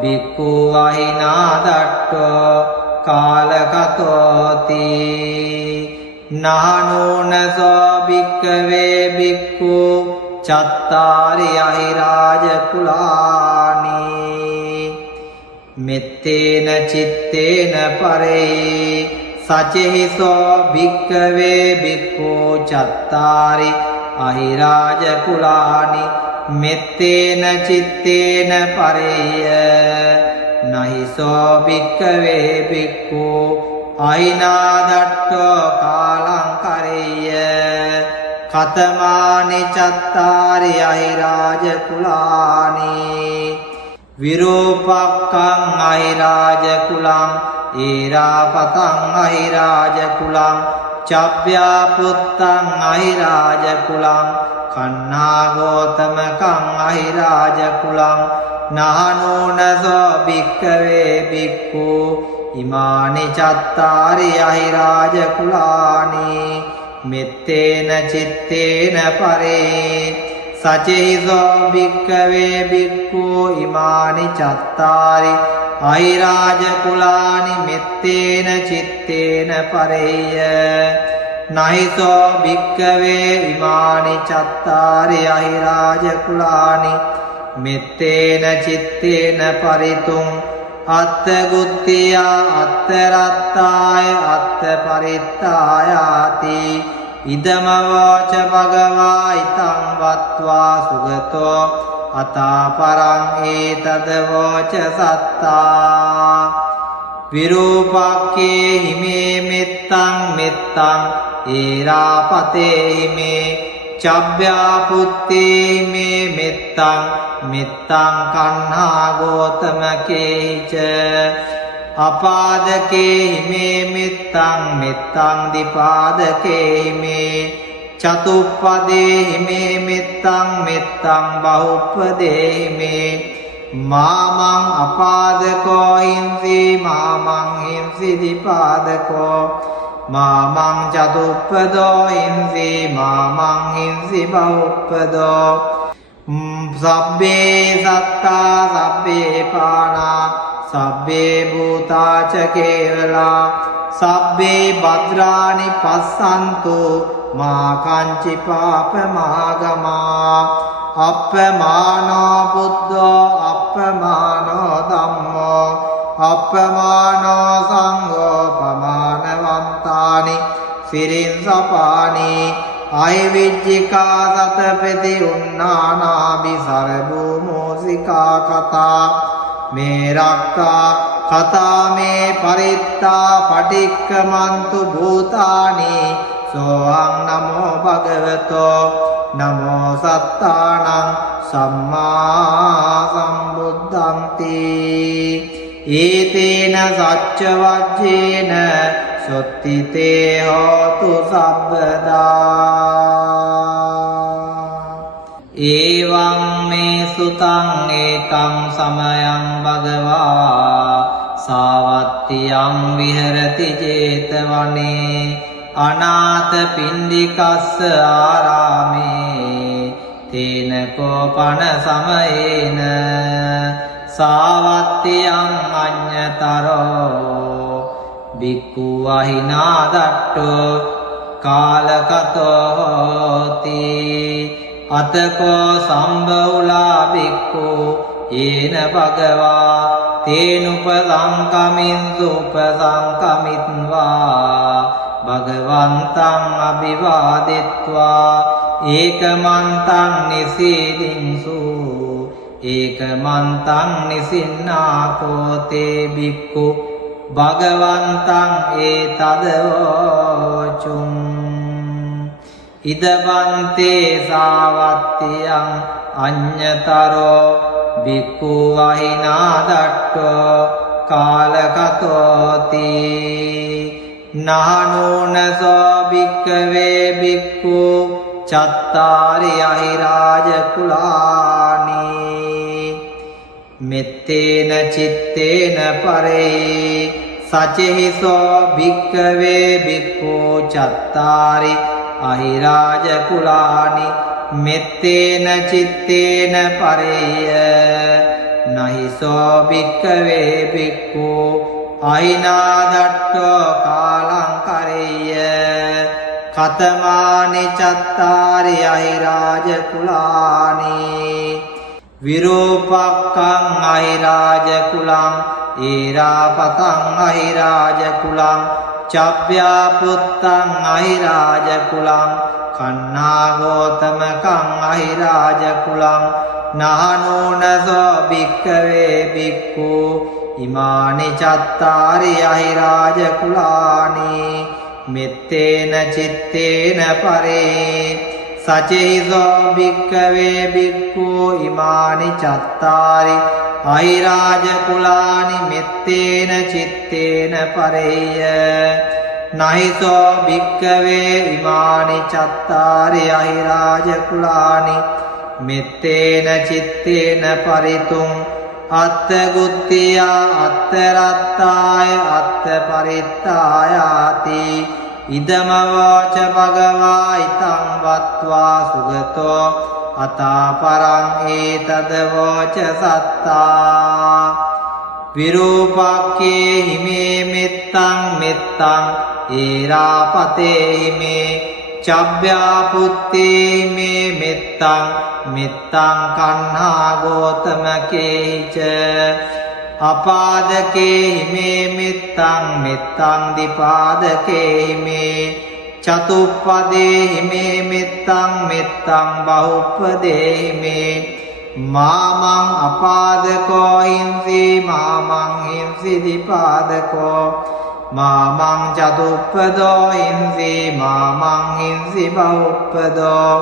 බික්ඛු අහිනාදට්ඨෝ කාලකතෝති නහනෝනසෝ භික්ඛවේ භික්ඛු චත්තාරි අහිරාජ කුලානි මෙත්තේන චිත්තේන පරේ සචෙහිසෝ භික්ඛවේ භික්ඛු චත්තාරි අහිරාජ කුලානි මෙත්තේන චිත්තේන පරේය නහිසෝ භික්ඛවේ භික්ඛු අහිනාදට්ඨෝ කාලං කරේය කතමානි චත්තාරි අහිරාජ කුලානි විරූපක්ඛං අහිරාජ කුලං ඒරාපතං අහිරාජ කුලං චබ්බ්‍යා පුත්තං අහිරාජ කුලං කන්නා ගෝතමකං අහිරාජ කුලං නහනෝනසෝ භික්ඛවේ භික්ඛු ඉමානි චත්තාරි අහිරාජ කුලානි මෙත්තේන චිත්තේන පරේ සචෙහිසෝ භික්ඛවේ භික්ඛු ඉමානි චත්තාරි අහිරාජ කුලානි මෙත්තේන චිත්තේන පරේය නහිසෝ භික්ඛවේ ඉමානි චත්තාරි අහිරාජ කුලානි මෙත්තේන චිත්තේන පරිතුං අත්ථ ගුත්තියා අත්ථ රත්තාය අත්ථ පරිත්තායාති ඉදම වාච භගවා ඉතං වත්වා සුගතෝ අතාපරං ඒතද වෝච සත්තා විරූපක්ඛේ හිමේ මෙත්තං මෙත්තං ඒරාපතේ හිමේ චබ්බ්‍යාපුත්තේ හිමේ මෙත්තං මෙත්තං කන්හා ගෝතමකේච අපාදකේ හිමේ මෙත්තං මෙත්තං දිපාදකේ හිමේ චතුප්පදේ හිමේ මෙත්තං මෙත්තං බහුප්පදේ හිමේ මාමං අපාදකෝ හිංසි මාමං හිංසි දිපාදකෝ මාමං චතුප්පදෝ හිංසි මාමං හිංසි බහුප්පදෝ සබ්බේ සත්තා සබ්බේ පානා සබ්බේ භූතාච කේවලා සබ්බේ භද්‍රානි පස්සන්තු මා කංචි පාපමාගමා අප්පමානෝ බුද්ධෝ අප්පමානෝ ධම්මෝ අප්පමානෝ සංඝෝ පමානවන්තානි සිරින් සපානි අයවිජ්ජිකා සතපති උන්නානාබි සරභූමෝසිකා කතා මේ රක්කා කතා මේ පරිත්තා පටික්කමන්තු භූතානි සෝහං නමෝ භගවතෝ නමෝ සත්තානං සම්මා සම්බුද්ධන්ති ඒතේන සච්ච වජ්ජේන සොත්තිතේ හෝතු සබ්බදා ඒවං මේ සුතං ඒකං සමයං භගවා සාවත්තියං විහෙරති 제තවනේ අනාථ පිණ්ඩිකස්ස ආරාමේ තේන කෝපන සමයේන සාවත්තියං අඤ්ඤතරෝ බික්ඛු අහිනා දට්ඨෝ කාලකතෝ හෝති අතකෝ සම්බෞලා බික්ඛු යේන භගවා තේනුපසංකමින්සු උපසංකමිත්වා භගවන්තං අභිවාදෙත්වා ඒකමන්තං නිසීදින්සු ඒකමන්තං නිසින්නාකෝතේ බික්ඛු භගවන්තං ඒතදවෝචුං ඉදබන්තේ සාවත්තියං අඤ්ඤතරෝ බික්ඛු අහිනා දට්ඨෝ කාලකතෝති නානෝනසෝ භික්ඛවේ බික්ඛු චත්තාරි අහිරාජ කුලානි මෙත්තේන චිත්තේන පරේ සචෙහිසෝ භික්ඛවේ බික්ඛු චත්තාරි අහිරාජ කුලානි මෙත්තේන චිත්තේන පරේය නහිසෝ භික්ඛවේ බික්ඛු අහිනා දට්ඨෝ කාලං කරේය කතමානි චත්තාරි අහිරාජ කුලානි විරූපක්ඛං අහිරාජ කුලං ඒරාපතං අහිරාජ කුලං චබ්බ්‍යාපුත්තං අහිරාජ කුලං කන්නාගෝතමකං අහිරාජ කුලං නහනෝනසෝ භික්ඛවේ බික්ඛු ඉමානි චත්තාරි අහිරාජ කුලානි මෙත්තේන චිත්තේන පරේ සචෙහිසෝ භික්ඛවේ බික්ඛු ඉමානි චත්තාරි අහිරාජ කුලානි මෙත්තේන චිත්තේන පරේය නහිසෝ භික්ඛවේ ඉමානි චත්තාරි අහිරාජ කුලානි මෙත්තේන චිත්තේන පරිතුං අත්ථ ගුත්තියා අත්ථ රත්තාය අත්ථ පරිත්තායාති ඉදමවච භගවා ඉතං වත්වා සුගතෝ අතාපරං ඒතද වෝච සත්තා විරූපක්ඛේ හිමේ මෙත්තං මෙත්තං ඒරාපතේ හිමේ චබ්බ්‍යාපුත්තේ හිමේ මෙත්තං මෙත්තං කන්හා ගෝතමකේච අපාදකේ හිමේ මෙත්තං මෙත්තං දිපාදකේ හිමේ චතුප්පදේ හිමේ මෙත්තං මෙත්තං බහුප්පදේ හිමේ මාමං අපාදකෝ හිංසි මාමං හිංසි දිපාදකෝ මාමං චතුප්පදෝ හිංසි මාමං හිංසි බහුප්පදෝ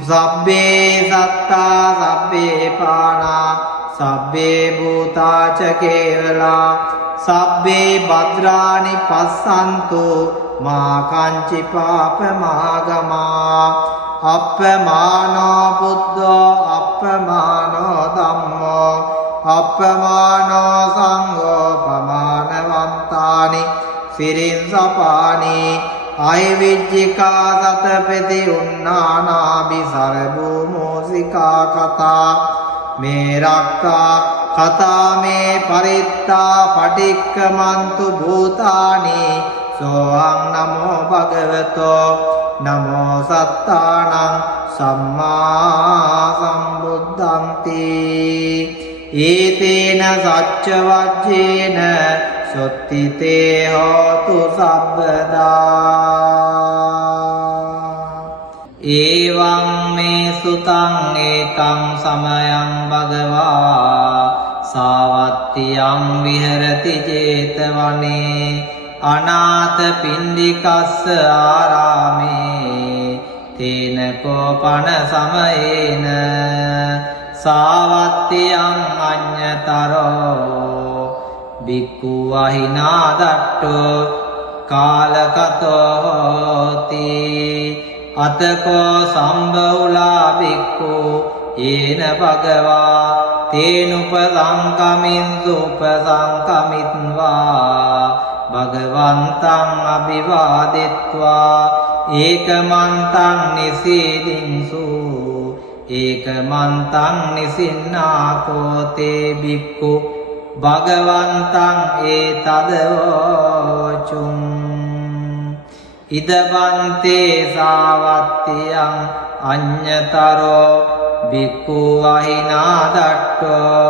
සබ්බේ සත්තා සබ්බේ පානා සබ්බේ භූතාච කේවලා සබ්බේ භද්‍රානි පස්සන්තු මා කංචි පාපමාගමා අප්පමානෝ බුද්ධෝ අප්පමානෝ ධම්මෝ අප්පමානෝ සංඝෝ පමානවන්තානි සිරින් සපානි අයවිජ්ජිකා සතපති උන්නානාබි සරභූමෝසිකා කතා මේ රක්තා කතා මේ පරිත්තා පටික්කමන්තු භූතානි සෝහං නමෝ භගවතෝ නමෝ සත්තානං සම්මා සම්බුද්ධන්ති ඒතේන සච්ච වජ්ජේන සොත්තිතේ හෝතු සබ්බදා ඒවං මේ සුතං ඒකං සමයං භගවා සාවත්තියං විහෙරති 제තවනේ අනාථ පින්ඩිකස්ස ආරාමේ තේන කෝපන සමයේන සාවත්තියං අඤ්ඤතරෝ බික්ඛු වහිනා දට්ඨෝ කාලකතෝ හෝති අතකෝ සම්බෞලා බික්ඛු යේන භගවා තේනුපසංකමින් සුපසංකමිත්වා භගවන්තං අභිවාදෙත්වා ඒකමන්තං නිසීදින්සු ඒකමන්තං නිසින්නාකෝතේ බික්ඛු භගවන්තං ඒතදෝචුං ඉදවන්තේ සාවත්තියං අඤ්ඤතරෝ බික්ඛු වහිනා දට්ඨෝ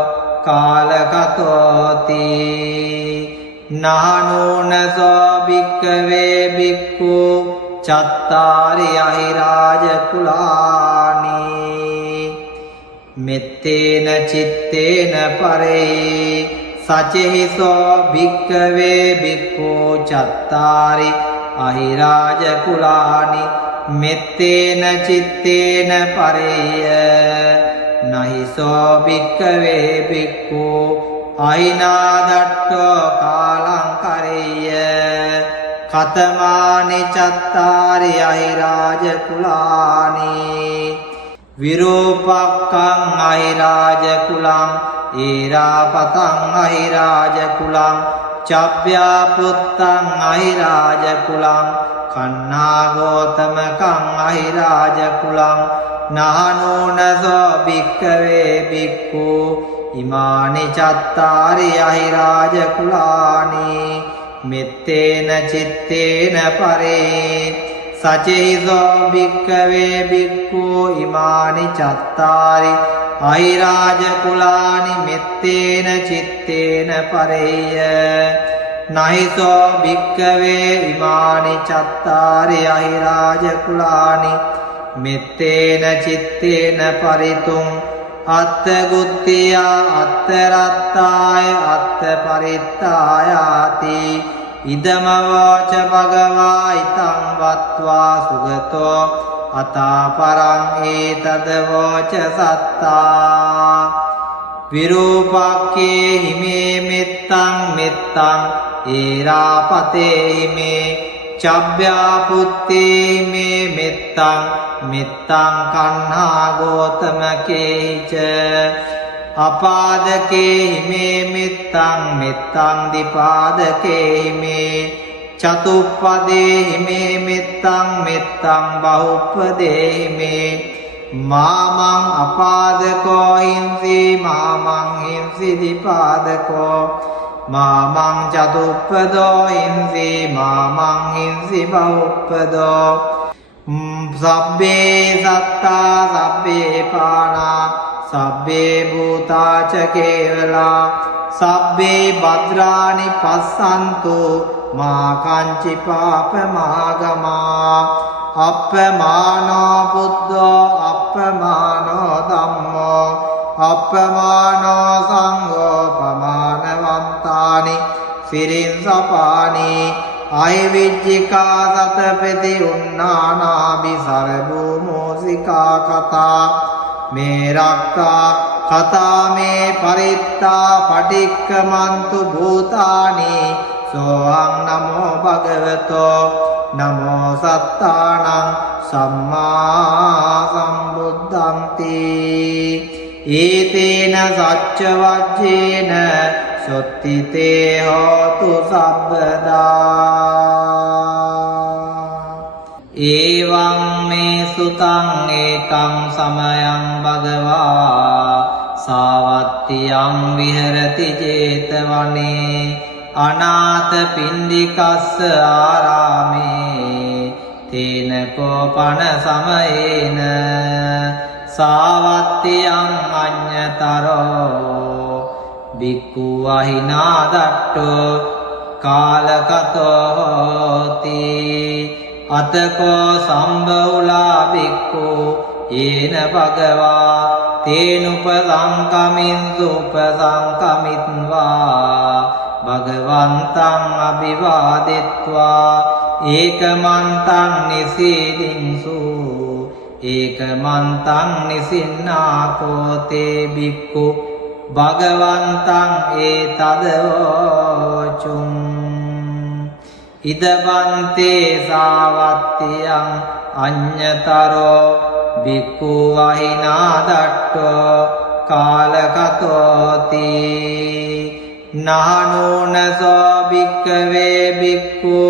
කාලකතෝති නානෝනසෝ භික්ඛවේ බික්ඛු චත්තාරි අහිරාජ කුලානි මෙත්තේන චිත්තේන පරේ සචෙහිසෝ භික්ඛවේ බික්ඛු චත්තාරි අහිරාජ කුලානි මෙත්තේන චිත්තේන පරේය නහිසෝ භික්ඛවේ බික්ඛු අහිනාදට්ඨෝ කාලං කරේය කතමානි චත්තාරි අහිරාජ කුලානි විරූපක්ඛං අහිරාජ කුලං ඒරාපතං අහිරාජ කුලං චබ්බ්‍යාපුත්තං අහිරාජ කුලං කන්නාගෝතමකං අහිරාජ කුලං නහනෝනසෝ භික්ඛවේ බික්ඛු ඉමානි චත්තාරි අහිරාජ කුලානි මෙත්තේන චිත්තේන පරේ සචෙහිසෝ භික්ඛවේ බික්ඛු ඉමානි චත්තාරි අහිරාජ කුලානි මෙත්තේන චිත්තේන පරේය නහිසෝ භික්ඛවේ ඉමානි චත්තාරි අහිරාජ කුලානි මෙත්තේන චිත්තේන පරිතුං අත්ථ ගුත්තියා අත්ථ රත්තාය අත්ථ පරිත්තායාති ඉදම වාච භගවා ඉතං වත්වා සුගතෝ අතා පරං ඒතද වාච සත්තා විරූපක්ඛේ හිමේ මෙත්තං මෙත්තං ඒරාපතේ හිමේ චබ්බ්‍යාපුත්තේ හිමේ මෙත්තං මෙත්තං කන්හා ගෝතමකේච අපාදකේ හිමේ මෙත්තං මෙත්තං දිපාදකේ හිමේ චතුප්පදේ හිමේ මෙත්තං මෙත්තං බහුප්පදේ හිමේ මාමං අපාදකෝ හිංසි මාමං හිංසි දිපාදකෝ මාමං චතුප්පදෝ හිංසි මාමං හිංසි බහුප්පදෝ සබ්බේ සත්තා සබ්බේ පානා සබ්බේ භූතාච කේවලා සබ්බේ භද්‍රානි පස්සන්තු මා කංචි පාපමාගමා අප්පමානෝ බුද්ධෝ අප්පමානෝ ධම්මෝ අප්පමානෝ සංඝෝ පමානවන්තානි සිරින් සපානි අයවිජ්ජිකා සතපති උන්නානාභි සරභූමෝසිකා කතා මේ රක්කා කතා මේ පරිත්තා පටික්කමන්තු භූතානි සෝහං නමෝ භගවතෝ නමෝ සත්තානං සම්මා සම්බුද්ධන්ති ඒතේන සච්ච වජ්ජේන සොත්තිතේ හෝතු සබ්බදා එවං මේ සුතං ඒකං සමයං භගවා සාවත්තියං විහෙරති 제තවනේ අනාථ පින්ඩිකස්ස ආරාමේ තේන කෝපන සමයේන සාවත්තියං අඤ්ඤතරෝ බික්ඛු අහිනා දට්ඨෝ කාලකතෝ හෝති අතකෝ සම්බහුලා බික්ඛු යේන භගවා තේනුපසංකමින්සු උපසංකමිත්වා භගවන්තං අභිවාදෙත්වා ඒකමන්තං නිසීදින්සු ඒකමන්තං නිසින්නාකෝතේ බික්ඛු භගවන්තං ඒතදෝචුම් ඉදබන්තේ සාවත්තියං අඤ්ඤතරෝ බික්ඛු වහිනා දට්ඨෝ කාලකතෝති නානෝනසෝ භික්ඛවේ බික්ඛු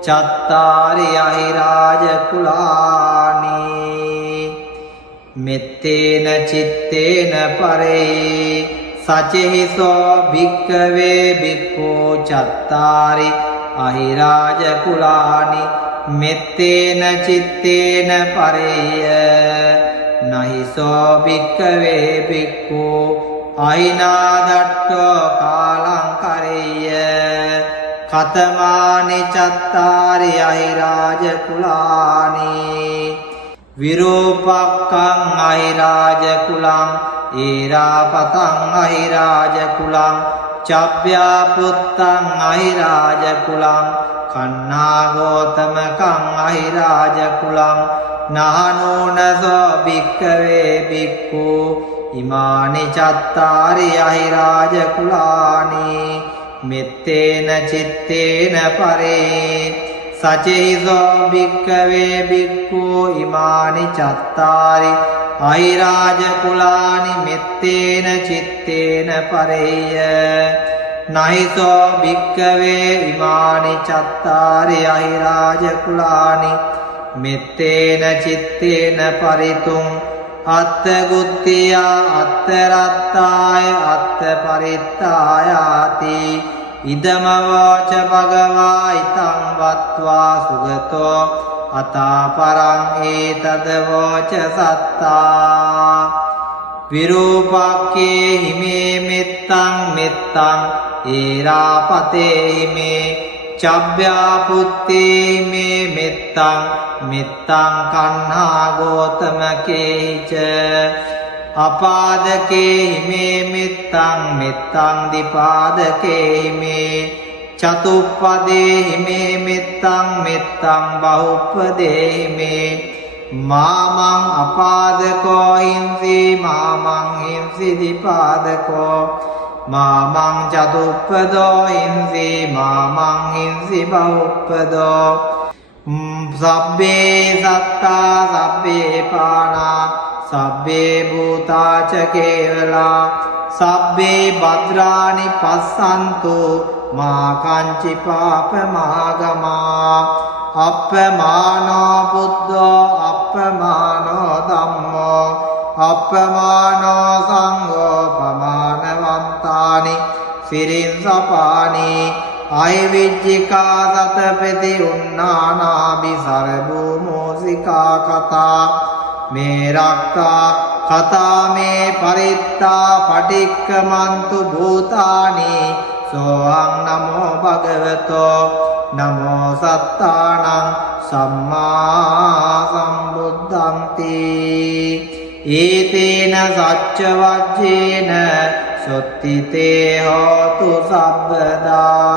චත්තාරි අහිරාජ කුලානි මෙත්තේන චිත්තේන පරේ සචෙහිසෝ භික්ඛවේ බික්ඛු චත්තාරි අහිරාජ කුලානි මෙත්තේන චිත්තේන පරේය නහිසෝ භික්ඛවේ බික්ඛු අහිනා දට්ඨෝ කාලං කරේය කතමානි චත්තාරි අහිරාජ කුලානි විරූපක්ඛං අහිරාජ කුලං ඒරාපතං අහිරාජ කුලං චබ්බ්‍යාපුත්තං අහිරාජ කුලං කන්නාගෝතමකං අහිරාජ කුලං නහනෝනසෝ භික්ඛවේ බික්ඛු ඉමානි චත්තාරි අහිරාජ කුලානි මෙත්තේන චිත්තේන පරේ සචේසෝ භික්ඛවේ බික්ඛු ඉමානි චත්තාරි අහිරාජ කුලානි මෙත්තේන චිත්තේන පරේය නහිසෝ භික්ඛවේ ඉමානි චත්තාරි අහිරාජ කුලානි මෙත්තේන චිත්තේන පරිතුං අත්ථ ගුත්තියා අත්ථ රත්තාය අත්ථ පරිත්තායාති ඉදමවාච භගවා ඉතං වත්වා සුගතෝ අතාපරං ඒතද වෝච සත්තා විරූපක්ඛේ හිමේ මෙත්තං මෙත්තං ඒරාපතේ හිමේ චබ්බ්‍යාපුත්තේ හිමේ මෙත්තං මෙත්තං කන්හා ගෝතමකේච අපාදකේ හිමේ මෙත්තං මෙත්තං දිපාදකේ හිමේ චතුප්පදේ හිමේ මෙත්තං මෙත්තං බහුප්පදේ හිමේ මාමං අපාදකෝ හිංසි මාමං හිංසි දිපාදකෝ මාමං චතුප්පදෝ හිංසි මාමං හිංසි බහුප්පදෝ සබ්බේ සත්තා සබ්බේ පානා සබ්බේ භූතාච කේවලා සබ්බේ භද්‍රානි පස්සන්තු මා කංචි පාපමාගමා අප්පමානෝ බුද්ධෝ අප්පමානෝ ධම්මෝ අප්පමානෝ සංඝෝ පමානවන්තානි සිරින් සපානි අයවිජ්ජිකා සතපති උන්නානාභි සරභූමෝසිකා කතා මේ රක්කා කතා මේ පරිත්තා පටික්කමන්තු භූතානි සෝහං නමෝ භගවතෝ නමෝ සත්තානං සම්මා සම්බුද්ධන්ති ඒතේන සච්ච වජ්ජේන සොත්තිතේ හෝතු සබ්බදා